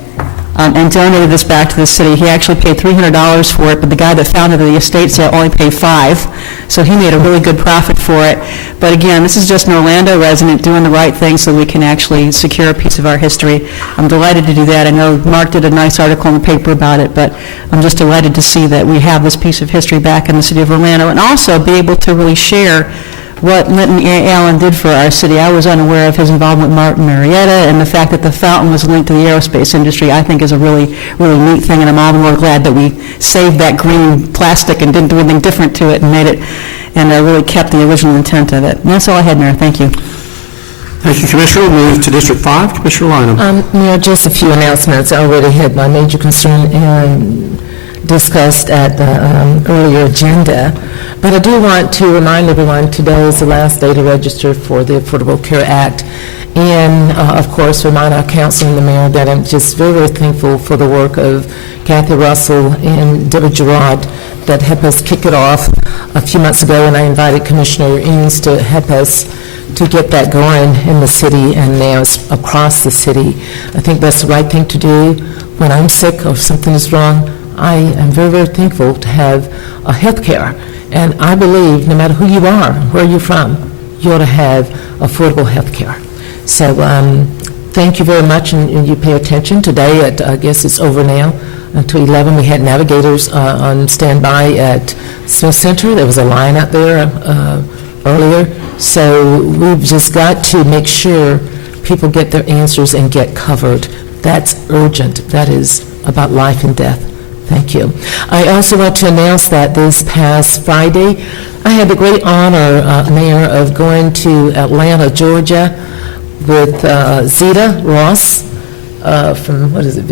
and donated this back to the city. He actually paid $300 for it, but the guy that found it at the estate sale only paid $5, so he made a really good profit for it. But again, this is just an Orlando resident doing the right thing so we can actually secure a piece of our history. I'm delighted to do that. I know Mark did a nice article in the paper about it, but I'm just delighted to see that we have this piece of history back in the city of Orlando, and also be able to really share what Linton Allen did for our city. I was unaware of his involvement with Martin Marietta, and the fact that the fountain was linked to the aerospace industry, I think is a really, really neat thing, and I'm all the more glad that we saved that green plastic and didn't do anything different to it and made it, and really kept the original intent of it. And that's all I had, Mayor. Thank you. Thank you, Commissioner. We'll move to District 5. Commissioner Lineham. Mayor, just a few announcements. I already had my major concern discussed at the earlier agenda, but I do want to remind everyone today is the last day to register for the Affordable Care Act, and of course remind our council and the mayor that I'm just very, very thankful for the work of Kathy Russell and Deborah Gerard that helped us kick it off a few months ago, and I invited Commissioner Eames to help us to get that going in the city, and now it's across the city. I think that's the right thing to do. When I'm sick or something is wrong, I am very, very thankful to have health care. And I believe no matter who you are, where you're from, you ought to have affordable health care. So thank you very much, and you pay attention. Today, I guess it's over now, until 11, we had navigators on standby at Smith Center. There was a line out there earlier. So we've just got to make sure people get their answers and get covered. That's urgent. That is about life and death. Thank you. I also want to announce that this past Friday, I had the great honor, Mayor, of going to Atlanta, Georgia, with Zeta Ross from, what is it,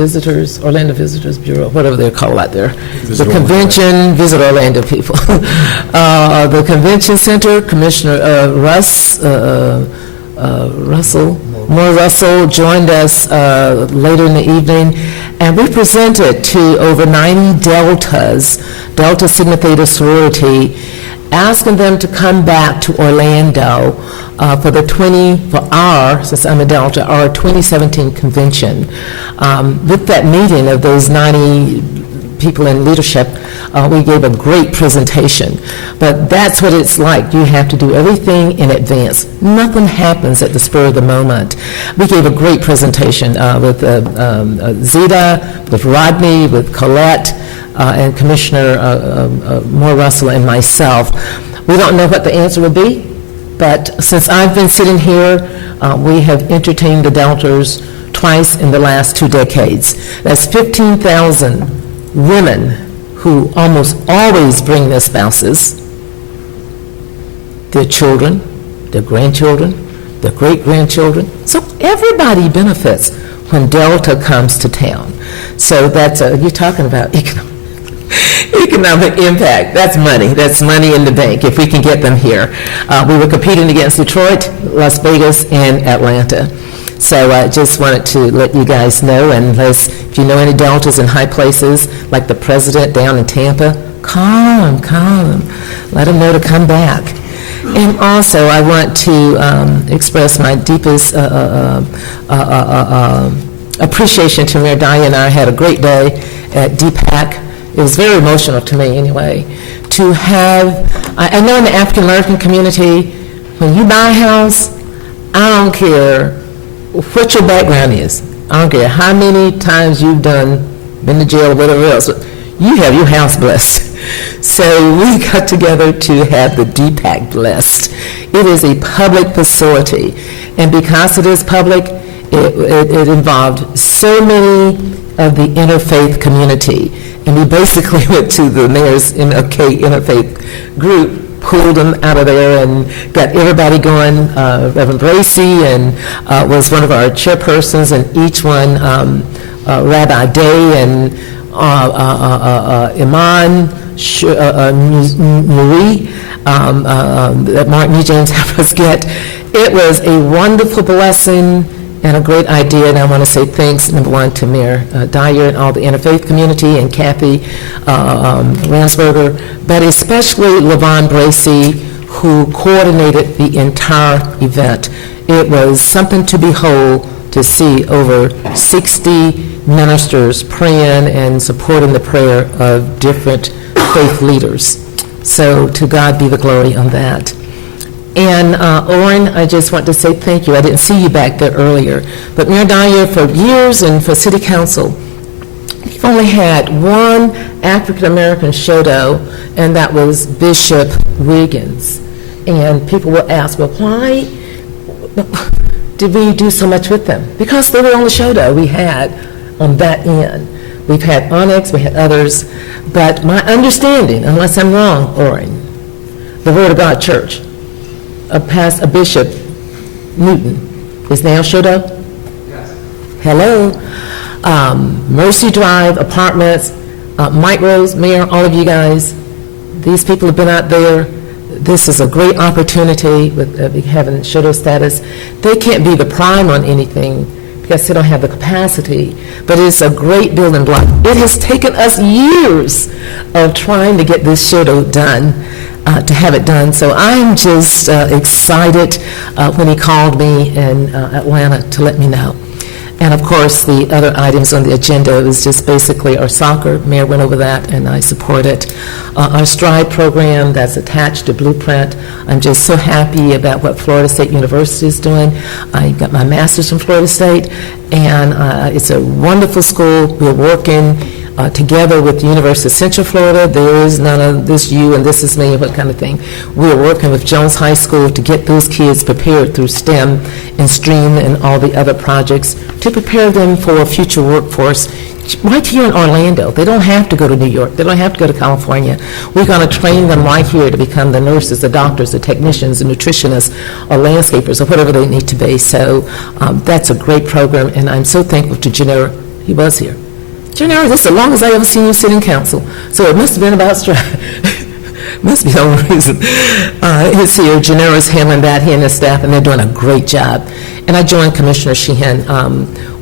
Orlando Visitors Bureau, whatever they're called out there. The convention, Visit Orlando people. The convention center, Commissioner Moore Russell joined us later in the evening, and we presented to over 90 Delta Sigma Theta sorority, asking them to come back to Orlando since I'm a Delta, our 2017 convention. With that meeting of those 90 people in leadership, we gave a great presentation. But that's what it's like. You have to do everything in advance. Nothing happens at the spur of the moment. We gave a great presentation with Zeta, with Rodney, with Colette, and Commissioner Moore Russell and myself. We don't know what the answer will be, but since I've been sitting here, we have entertained the Delters twice in the last 2 decades. That's 15,000 women who almost always bring their spouses, their children, their grandchildren, their great-grandchildren. So everybody benefits when Delta comes to town. So that's, you're talking about economic impact. That's money. That's money in the bank if we can get them here. We were competing against Detroit, Las Vegas, and Atlanta. So I just wanted to let you guys know, and if you know any Deltas in high places, like the president down in Tampa, call them. Let them know to come back. And also, I want to express my deepest appreciation to Mayor Dyer and I had a great day at DPAC. It was very emotional to me anyway, to have, I know in the African American community, when you buy a house, I don't care what your background is. I don't care how many times you've been to jail or whatever else, you have your house blessed. So we got together to have the DPAC blessed. It is a public facility, and because it is public, it involved so many of the interfaith community. And we basically went to the mayor's MLK interfaith group, pulled them out of there and got everybody going. Reverend Bracey and was one of our chairpersons, and each one, Rabbi Day and Iman Nuri, that Martin E. James helped us get. It was a wonderful blessing and a great idea, and I want to say thanks, number one, to Mayor Dyer and all the interfaith community, and Kathy Ransberger, but especially LaVon Bracey, who coordinated the entire event. It was something to behold to see over 60 ministers praying and supporting the prayer of different faith leaders. So to God be the glory on that. And Oren, I just want to say thank you. I didn't see you back there earlier. But Mayor Dyer, for years and for City Council, we've only had one African-American shodo, and that was Bishop Wiggins. And people will ask, well, why did we do so much with them? Because they were on the show we had on that end. We've had Onyx, we had others, but my understanding, unless I'm wrong, Orrin, the Word of God Church, a Bishop Newton, is now Shodo? Yes. Hello. Mercy Drive, apartments, Mike Rose, Mayor, all of you guys, these people have been out there. This is a great opportunity with having Shodo status. They can't be the prime on anything because they don't have the capacity, but it's a great building block. It has taken us years of trying to get this Shodo done, to have it done. So I'm just excited when he called me in Atlanta to let me know. And of course, the other items on the agenda was just basically our soccer. Mayor went over that, and I support it. Our STRIDE program that's attached to Blueprint. I'm just so happy about what Florida State University is doing. I got my master's from Florida State, and it's a wonderful school. We're working together with the University of Central Florida. There is none of this you and this is me, what kind of thing. We're working with Jones High School to get those kids prepared through STEM and STREAM and all the other projects to prepare them for a future workforce right here in Orlando. They don't have to go to New York. They don't have to go to California. We're going to train them right here to become the nurses, the doctors, the technicians, the nutritionists, or landscapers, or whatever they need to be. So that's a great program, and I'm so thankful to Gennaro. He was here. Gennaro, this is the longest I ever seen you sit in council. So it must have been about STRIDE. Must be the only reason. He's here. Gennaro's handling that, he and his staff, and they're doing a great job. And I joined Commissioner Sheehan.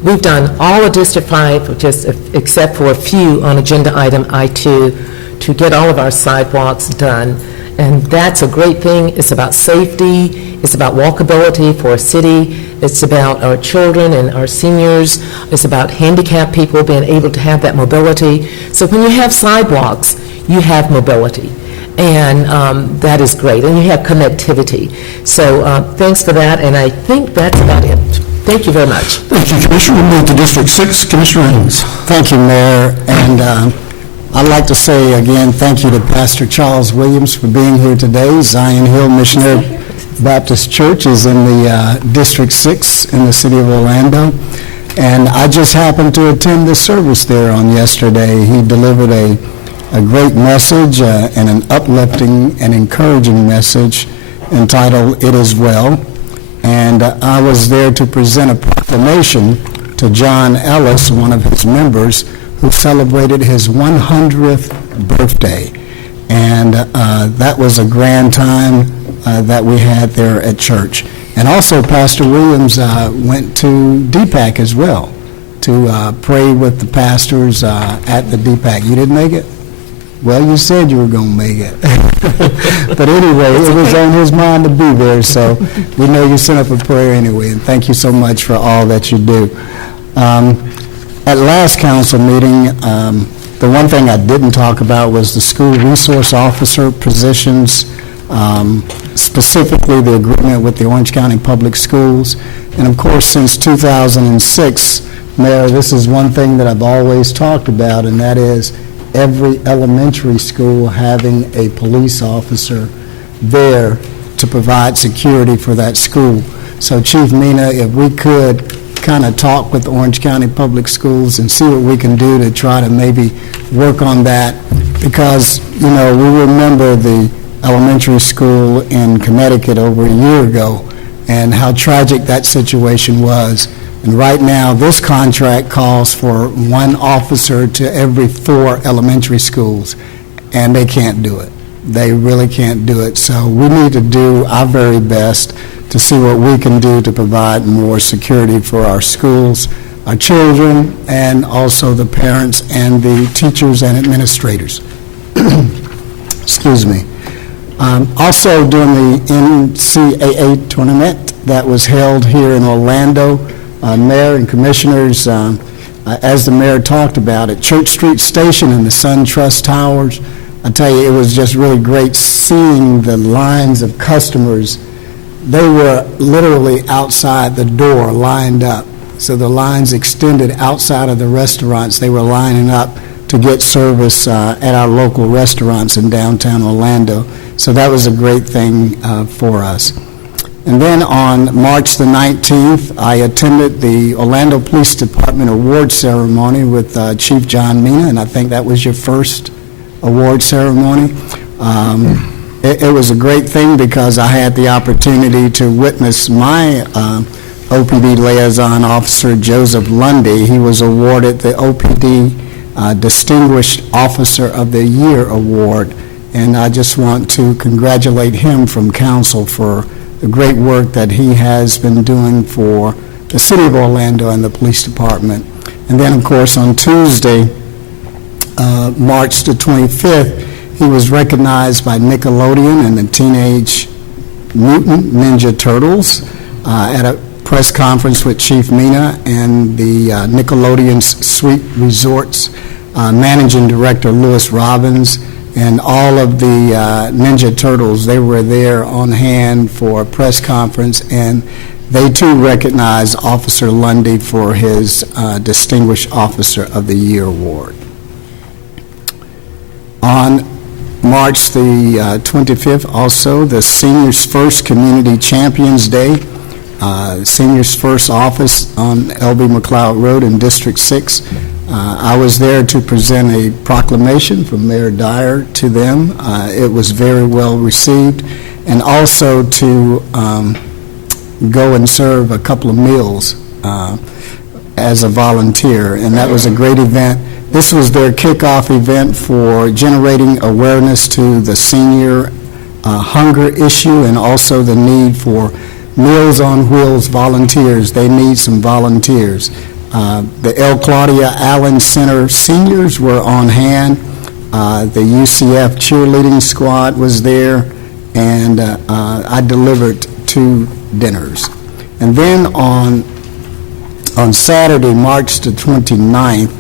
We've done all of District 5, except for a few on agenda item I2, to get all of our sidewalks done. And that's a great thing. It's about safety. It's about walkability for a city. It's about our children and our seniors. It's about handicapped people being able to have that mobility. So when you have sidewalks, you have mobility. And that is great. And you have connectivity. So thanks for that. And I think that's about it. Thank you very much. Thank you, Commissioner. We'll move to District 6. Commissioner Ames. Thank you, Mayor. And I'd like to say again, thank you to Pastor Charles Williams for being here today. Zion Hill Missionary Baptist Church is in the District 6 in the city of Orlando. And I just happened to attend this service there on yesterday. He delivered a great message and an uplifting and encouraging message entitled, "It Is Well." And I was there to present a proclamation to John Ellis, one of his members, who celebrated his 100th birthday. And that was a grand time that we had there at church. And also, Pastor Williams went to DPAC as well to pray with the pastors at the DPAC. You didn't make it? Well, you said you were going to make it. But anyway, it was on his mind to be there, so we know you sent up a prayer anyway, and thank you so much for all that you do. At last council meeting, the one thing I didn't talk about was the school resource officer positions, specifically the agreement with the Orange County Public Schools. And of course, since 2006, Mayor, this is one thing that I've always talked about, and that is every elementary school having a police officer there to provide security for that school. So Chief Mina, if we could kind of talk with Orange County Public Schools and see what we can do to try to maybe work on that, because, you know, we remember the elementary school in Connecticut over a year ago and how tragic that situation was. And right now, this contract calls for one officer to every 4 elementary schools, and they can't do it. They really can't do it. So we need to do our very best to see what we can do to provide more security for our schools, our children, and also the parents and the teachers and administrators. Excuse me. Also, during the NCAA tournament that was held here in Orlando, Mayor and Commissioners, as the Mayor talked about, at Church Street Station and the SunTrust Towers, I tell you, it was just really great seeing the lines of customers. They were literally outside the door lined up. So the lines extended outside of the restaurants. They were lining up to get service at our local restaurants in downtown Orlando. So that was a great thing for us. And then on March the 19th, I attended the Orlando Police Department award ceremony with Chief John Mina, and I think that was your first award ceremony. It was a great thing because I had the opportunity to witness my OPD liaison officer, Joseph Lundy. He was awarded the OPD Distinguished Officer of the Year Award, and I just want to congratulate him from council for the great work that he has been doing for the city of Orlando and the police department. And then, of course, on Tuesday, March the 25th, he was recognized by Nickelodeon and the Teenage Mutant Ninja Turtles at a press conference with Chief Mina and the Nickelodeon's Sweet Resorts Managing Director Lewis Robbins, and all of the Ninja Turtles. They were there on hand for a press conference, and they too recognized Officer Lundy for his Distinguished Officer of the Year Award. On March the 25th, also, the Seniors First Community Champions Day, Seniors First office on L.B. McLeod Road in District 6. I was there to present a proclamation from Mayor Dyer to them. It was very well received, and also to go and serve a couple of meals as a volunteer, and that was a great event. This was their kickoff event for generating awareness to the senior hunger issue and also the need for Meals on Wheels volunteers. They need some volunteers. The El Claudia Allen Center seniors were on hand. The UCF cheerleading squad was there, and I delivered 2 dinners. And then on Saturday, March the 29th,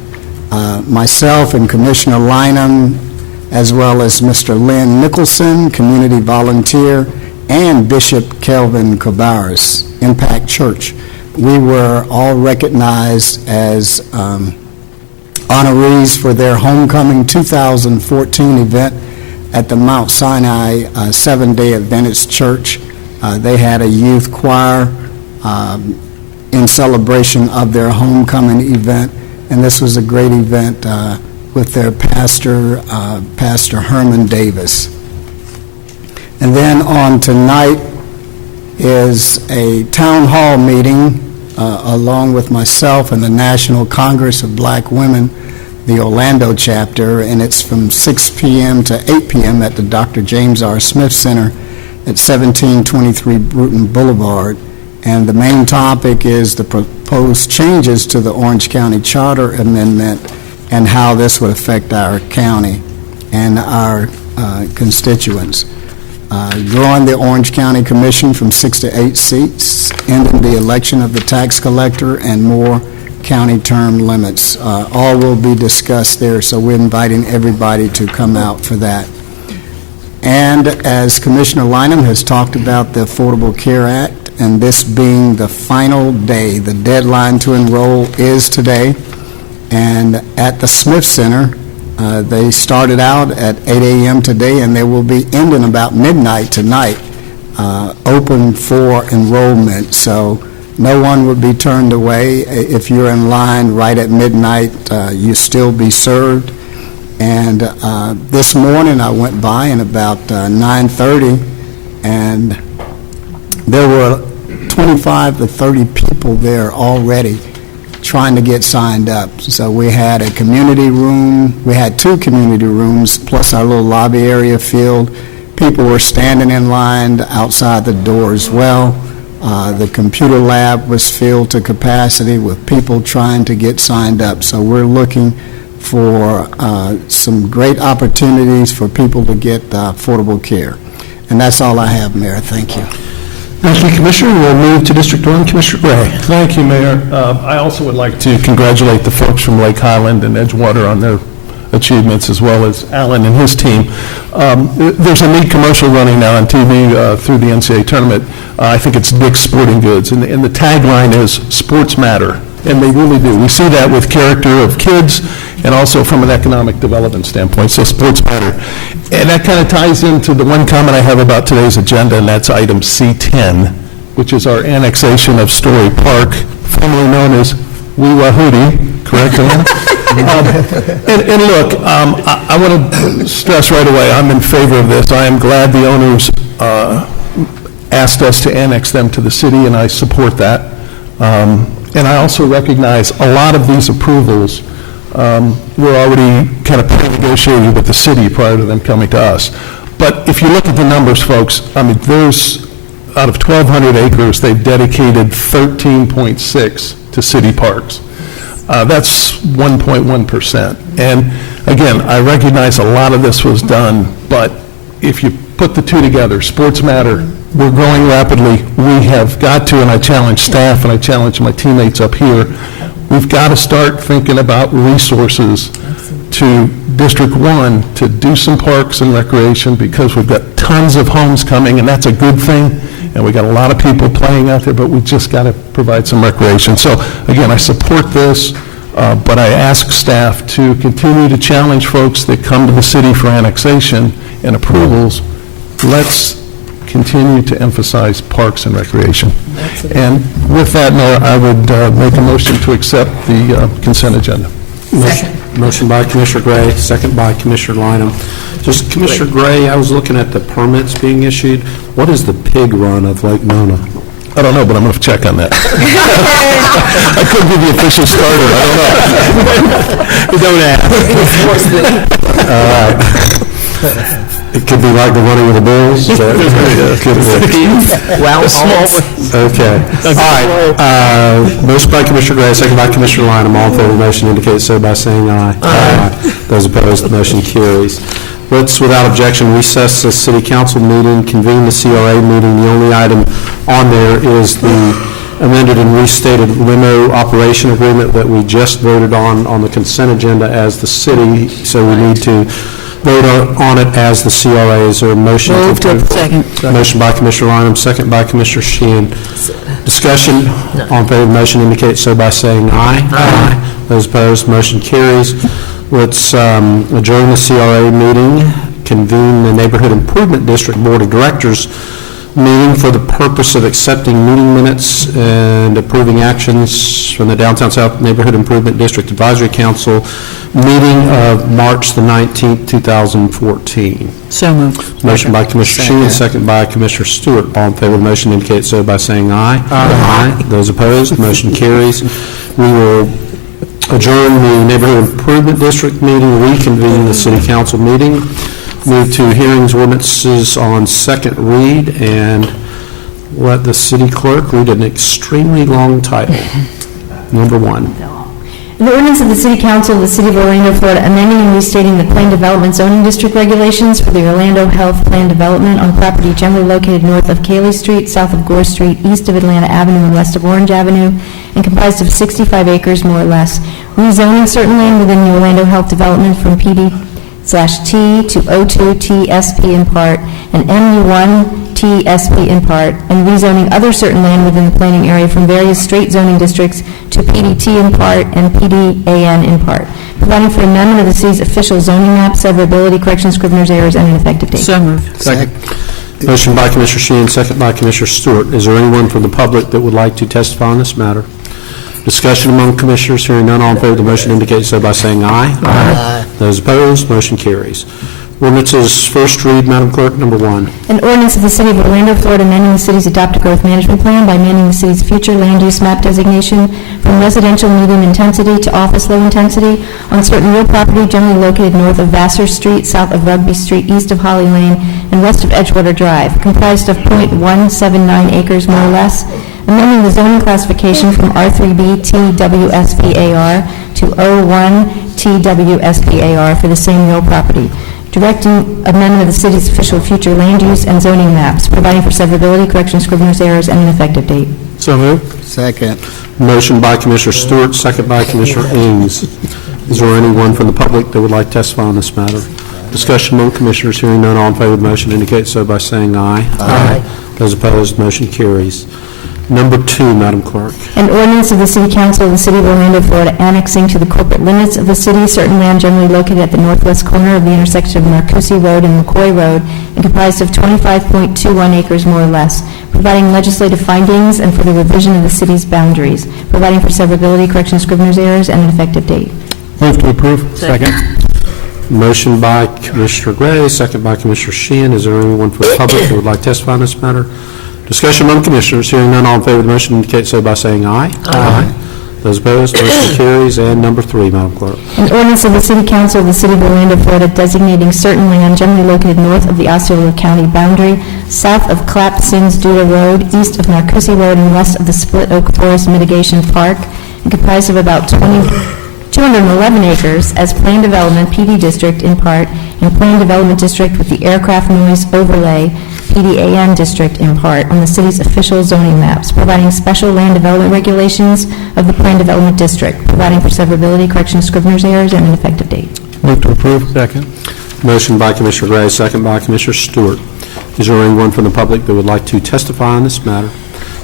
myself and Commissioner Lynham, as well as Mr. Lynn Nicholson, community volunteer, and Bishop Kelvin Cabarrus, Impact Church, we were all recognized as honorees for their Homecoming 2014 event at the Mount Sinai 7-Day Adventist Church. They had a youth choir in celebration of their homecoming event, and this was a great event with their pastor, Pastor Herman Davis. And then on tonight is a town hall meeting along with myself and the National Congress of Black Women, the Orlando chapter, and it's from 6 p.m. to 8 p.m. at the Dr. James R. Smith Center at 1723 Bruton Boulevard. And the main topic is the proposed changes to the Orange County Charter Amendment and how this would affect our county and our constituents. Growing the Orange County Commission from 6 to 8 seats, ending the election of the tax collector, and more county term limits. All will be discussed there, so we're inviting everybody to come out for that. And as Commissioner Lynham has talked about the Affordable Care Act, and this being the final day, the deadline to enroll is today. And at the Smith Center, they started out at 8 a.m. today, and they will be ending about midnight tonight, open for enrollment. So no one would be turned away. If you're in line right at midnight, you still be served. And this morning I went by in about 9:30, and there were 25 to 30 people there already trying to get signed up. So we had a community room, we had 2 community rooms, plus our little lobby area filled. People were standing in line outside the door as well. The computer lab was filled to capacity with people trying to get signed up. So we're looking for some great opportunities for people to get affordable care. And that's all I have, Mayor. Thank you. Thank you, Commissioner. We'll move to District 1, Commissioner Gray. Thank you, Mayor. I also would like to congratulate the folks from Lake Highland and Edgewater on their achievements, as well as Alan and his team. There's a neat commercial running now on TV through the NCAA tournament. I think it's Dick's Sporting Goods, and the tagline is "Sports Matter, and they really do. We see that with character of kids and also from an economic development standpoint, so sports matter. And that kind of ties into the one comment I have about today's agenda, and that's item C10, which is our annexation of Story Park, formerly known as Wee-Wah-Hootie, correct, Anna? And look, I want to stress right away, I'm in favor of this. I am glad the owners asked us to annex them to the city, and I support that. And I also recognize a lot of these approvals were already kind of pre-negotiated with the city prior to them coming to us. But if you look at the numbers, folks, I mean, there's, out of 1,200 acres, they've dedicated 13.6 to city parks. That's 1.1%. And again, I recognize a lot of this was done, but if you put the two together, sports matter, we're growing rapidly. We have got to, and I challenge staff and I challenge my teammates up here, we've got to start thinking about resources to District 1 to do some parks and recreation, because we've got tons of homes coming, and that's a good thing. And we got a lot of people playing out there, but we just got to provide some recreation. So again, I support this, but I ask staff to continue to challenge folks that come to the city for annexation and approvals. Let's continue to emphasize parks and recreation. And with that, Mayor, I would make a motion to accept the consent agenda. Motion by Commissioner Gray, second by Commissioner Lineham. Just Commissioner Gray, I was looking at the permits being issued. What is the pig run of Lake Nona? I don't know, but I'm going to check on that. I could be the official starter, I don't know. Don't ask. It could be like the running of the bulls? Okay. All right. Motion by Commissioner Gray, second by Commissioner Lineham. All in favor of the motion indicate so by saying aye. Aye. Those opposed, the motion carries. Let's, without objection, recess the city council meeting, convene the CRA meeting. The only item on there is the amended and restated limo operation agreement that we just voted on the consent agenda as the city, so we need to vote on it as the CRA. Is there a motion? Move to second. Motion by Commissioner Lineham, second by Commissioner Sheehan. Discussion, all in favor of the motion indicate so by saying aye. Aye. Those opposed, motion carries. Let's adjourn the CRA meeting, convene the Neighborhood Improvement District Board of Directors meeting for the purpose of accepting meeting minutes and approving actions from the Downtown South Neighborhood Improvement District Advisory Council meeting of March the 19th, 2014. So moved. Motion by Commissioner Sheehan, second by Commissioner Stewart. All in favor of the motion indicate so by saying aye. Aye. Those opposed, motion carries. We will adjourn the Neighborhood Improvement District meeting, reconvene the City Council meeting, move to hearings, ordinances on second read, and let the city clerk read an extremely long title. Number 1. An ordinance of the City Council of the City of Orlando, Florida, amending and restating the Plan Development Zoning District regulations for the Orlando Health Plan Development on property generally located north of Cayley Street, south of Gore Street, east of Atlanta Avenue, and west of Orange Avenue, and comprised of 65 acres, more or less. Rezoning certain land within the Orlando Health Development from PD/T to O2 TSP in part, and MU1 TSP in part, and rezoning other certain land within the planning area from various straight zoning districts to PDT in part and PDAN in part, providing for amendment of the city's official zoning map, severability, corrections, scrivener's errors, and an effective date. So moved. Second. Motion by Commissioner Sheehan, second by Commissioner Stewart. Is there anyone from the public that would like to testify on this matter? Discussion among commissioners. Hearing none, all in favor of the motion indicate so by saying aye. Aye. Those opposed, motion carries. Ordinances first read, Madam Clerk, number 1. An ordinance of the City of Orlando, Florida, amending the city's adopted growth management plan by amending the city's future land use map designation from residential medium intensity to office low intensity on certain real property generally located north of Vassar Street, south of Rugby Street, east of Holly Lane, and west of Edgewater Drive, comprised of .179 acres, more or less, amending the zoning classification from R3B TWSPAR to O1 TWSPAR for the same real property, directing amendment of the city's official future land use and zoning maps, providing for severability, correction, scrivener's errors, and an effective date. So moved. Second. Motion by Commissioner Stewart, second by Commissioner Ames. Is there anyone from the public that would like to testify on this matter? Discussion among commissioners. Hearing none, all in favor of the motion indicate so by saying aye. Aye. Those opposed, motion carries. Number 2, Madam Clerk. An ordinance of the City Council of the City of Orlando, Florida, annexing to the corporate limits of the city certain land generally located at the northwest corner of the intersection of Narcousie Road and McCoy Road and comprised of 25.21 acres more or less, providing legislative findings and for the revision of the city's boundaries, providing for severability, correction of scrivener's errors, and an effective date. Move to approve. Second. Motion by Commissioner Gray, second by Commissioner Sheehan. Is there anyone from the public who would like to testify on this matter? Discussion among commissioners. Hearing none, all in favor of the motion indicate so by saying aye. Aye. Those opposed, motion carries. And number 3, Madam Clerk. An ordinance of the City Council of the City of Orlando, Florida, designating certain land generally located north of the Osceola County boundary, south of Clap-Sins-Duda Road, east of Narcousie Road, and west of the Split Oak Forest Mitigation Park, and comprised of about 211 acres as Plan Development PD District in part, and Plan Development District with the Aircraft Noise Overlay PDAN District in part on the city's official zoning maps, providing special land development regulations of the Plan Development District, providing for severability, correction of scrivener's errors, and an effective date. Move to approve. Second. Motion by Commissioner Gray, second by Commissioner Stewart. Is there anyone from the public that would like to testify on this matter?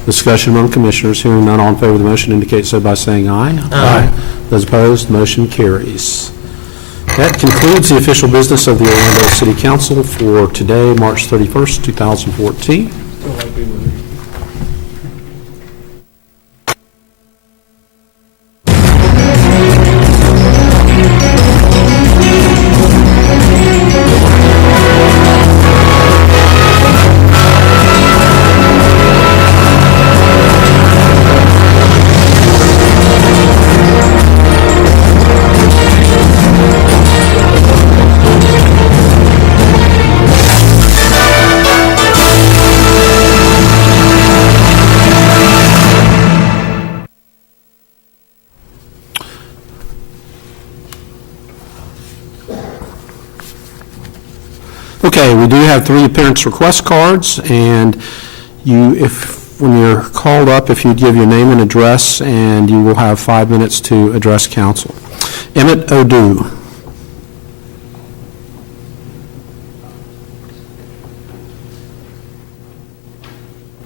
Discussion among commissioners. Hearing none, all in favor of the motion indicate so by saying aye. Aye. Those opposed, motion carries. That concludes the official business of the Orlando City Council for today, March 31st, 2014. Okay, we do have 3 appearance request cards, and when you're called up, if you give your name and address, and you will have 5 minutes to address council. Emmett O'Doux.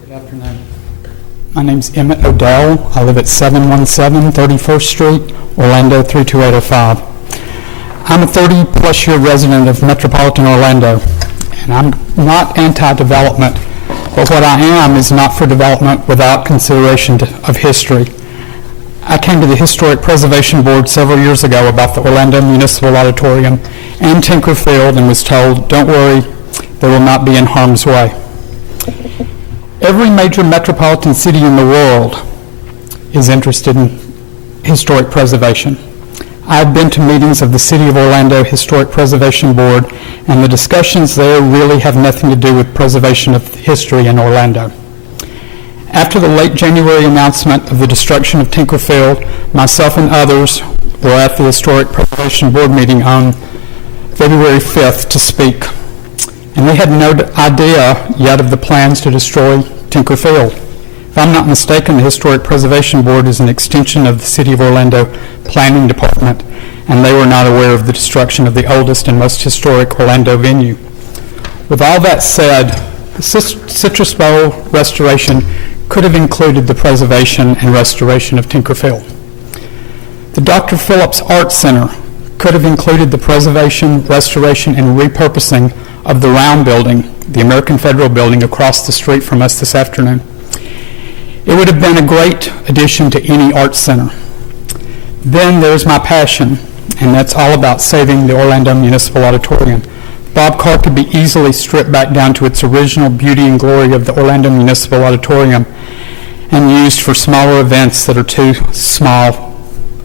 Good afternoon. My name's Emmett O'Dell. I live at 717 31st Street, Orlando 32805. I'm a 30-plus year resident of metropolitan Orlando, and I'm not anti-development, but what I am is not for development without consideration of history. I came to the Historic Preservation Board several years ago about the Orlando Municipal Auditorium and Tinker Field and was told, don't worry, they will not be in harm's way. Every major metropolitan city in the world is interested in historic preservation. I've been to meetings of the City of Orlando Historic Preservation Board, and the discussions there really have nothing to do with preservation of history in Orlando. After the late January announcement of the destruction of Tinker Field, myself and others were at the Historic Preservation Board meeting on February 5th to speak, and we had no idea yet of the plans to destroy Tinker Field. If I'm not mistaken, the Historic Preservation Board is an extension of the City of Orlando Planning Department, and they were not aware of the destruction of the oldest and most historic Orlando venue. With all that said, the Citrus Bowl restoration could have included the preservation and restoration of Tinker Field. The Dr. Phillips Art Center could have included the preservation, restoration, and repurposing of the round building, the American Federal Building across the street from us this afternoon. It would have been a great addition to any art center. Then there's my passion, and that's all about saving the Orlando Municipal Auditorium. Bob Carr could be easily stripped back down to its original beauty and glory of the Orlando Municipal Auditorium and used for smaller events that are too small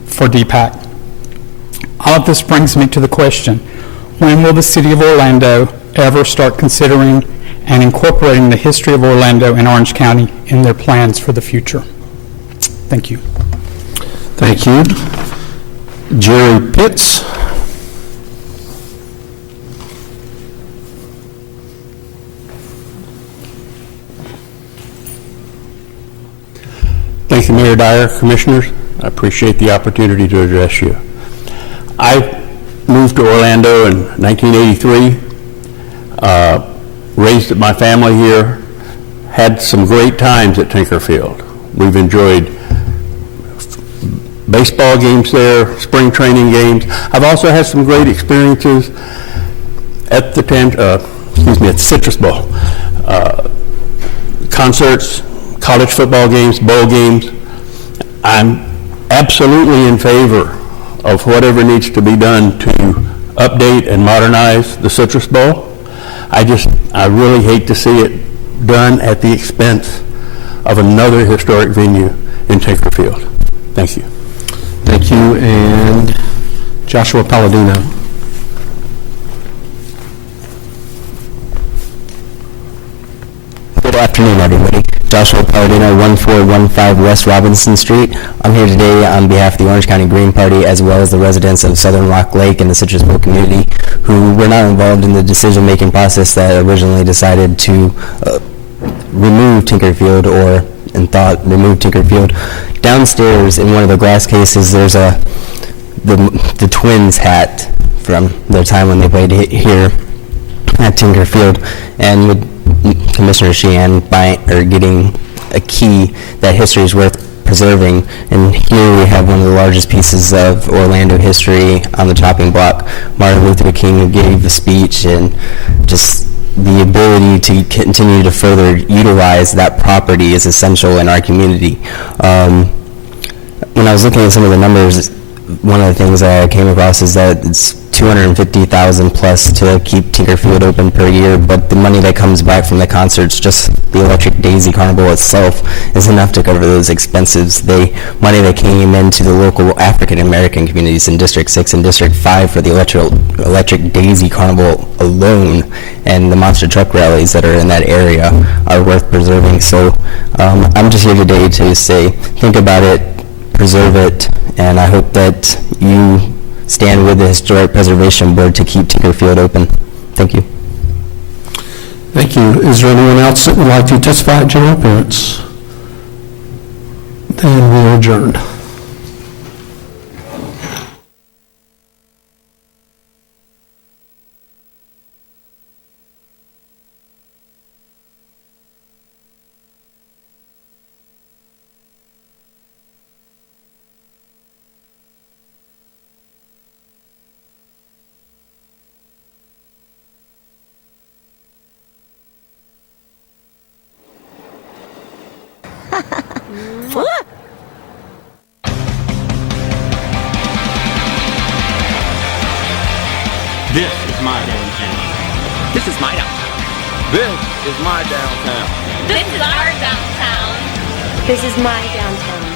for DPAC. All of this brings me to the question, when will the City of Orlando ever start considering and incorporating the history of Orlando and Orange County in their plans for the future? Thank you. Thank you. Jerry Pitts. Thank you, Mayor Dyer, Commissioners. I appreciate the opportunity to address you. I moved to Orlando in 1983, raised my family here, had some great times at Tinkerfield. We've enjoyed baseball games there, spring training games. I've also had some great experiences at the at the Citrus Bowl. Concerts, college football games, bowl games. I'm absolutely in favor of whatever needs to be done to update and modernize the Citrus Bowl. I really hate to see it done at the expense of another historic venue in Tinkerfield. Thank you. Thank you, and Joshua Palladino. Good afternoon, everybody. Joshua Palladino, 1415 West Robinson Street. I'm here today on behalf of the Orange County Green Party, as well as the residents of Southern Rock Lake and the Citrus Bowl community, who were not involved in the decision-making process that originally decided to remove Tinkerfield, remove Tinkerfield. Downstairs, in one of the glass cases, there's the Twins hat from their time when they played here at Tinkerfield, and with Commissioner Sheehan getting a key that history is worth preserving. And here we have one of the largest pieces of Orlando history on the chopping block. Martin Luther King gave the speech, and just the ability to continue to further utilize that property is essential in our community. When I was looking at some of the numbers, one of the things that I came across is that it's $250,000 plus to keep Tinkerfield open per year, but the money that comes back from the concerts, just the Electric Daisy Carnival itself, is enough to cover those expenses. Money that came into the local African American communities in District 6 and District 5 for the Electric Daisy Carnival alone, and the monster truck rallies that are in that area are worth preserving. So I'm just here today to say, think about it, preserve it, and I hope that you stand with the Historic Preservation Board to keep Tinkerfield open. Thank you. Thank you. Is there anyone else that would like to testify at general appearance? Then we are adjourned. This is my downtown. This is my downtown. This is my downtown. This is our downtown. This is my downtown.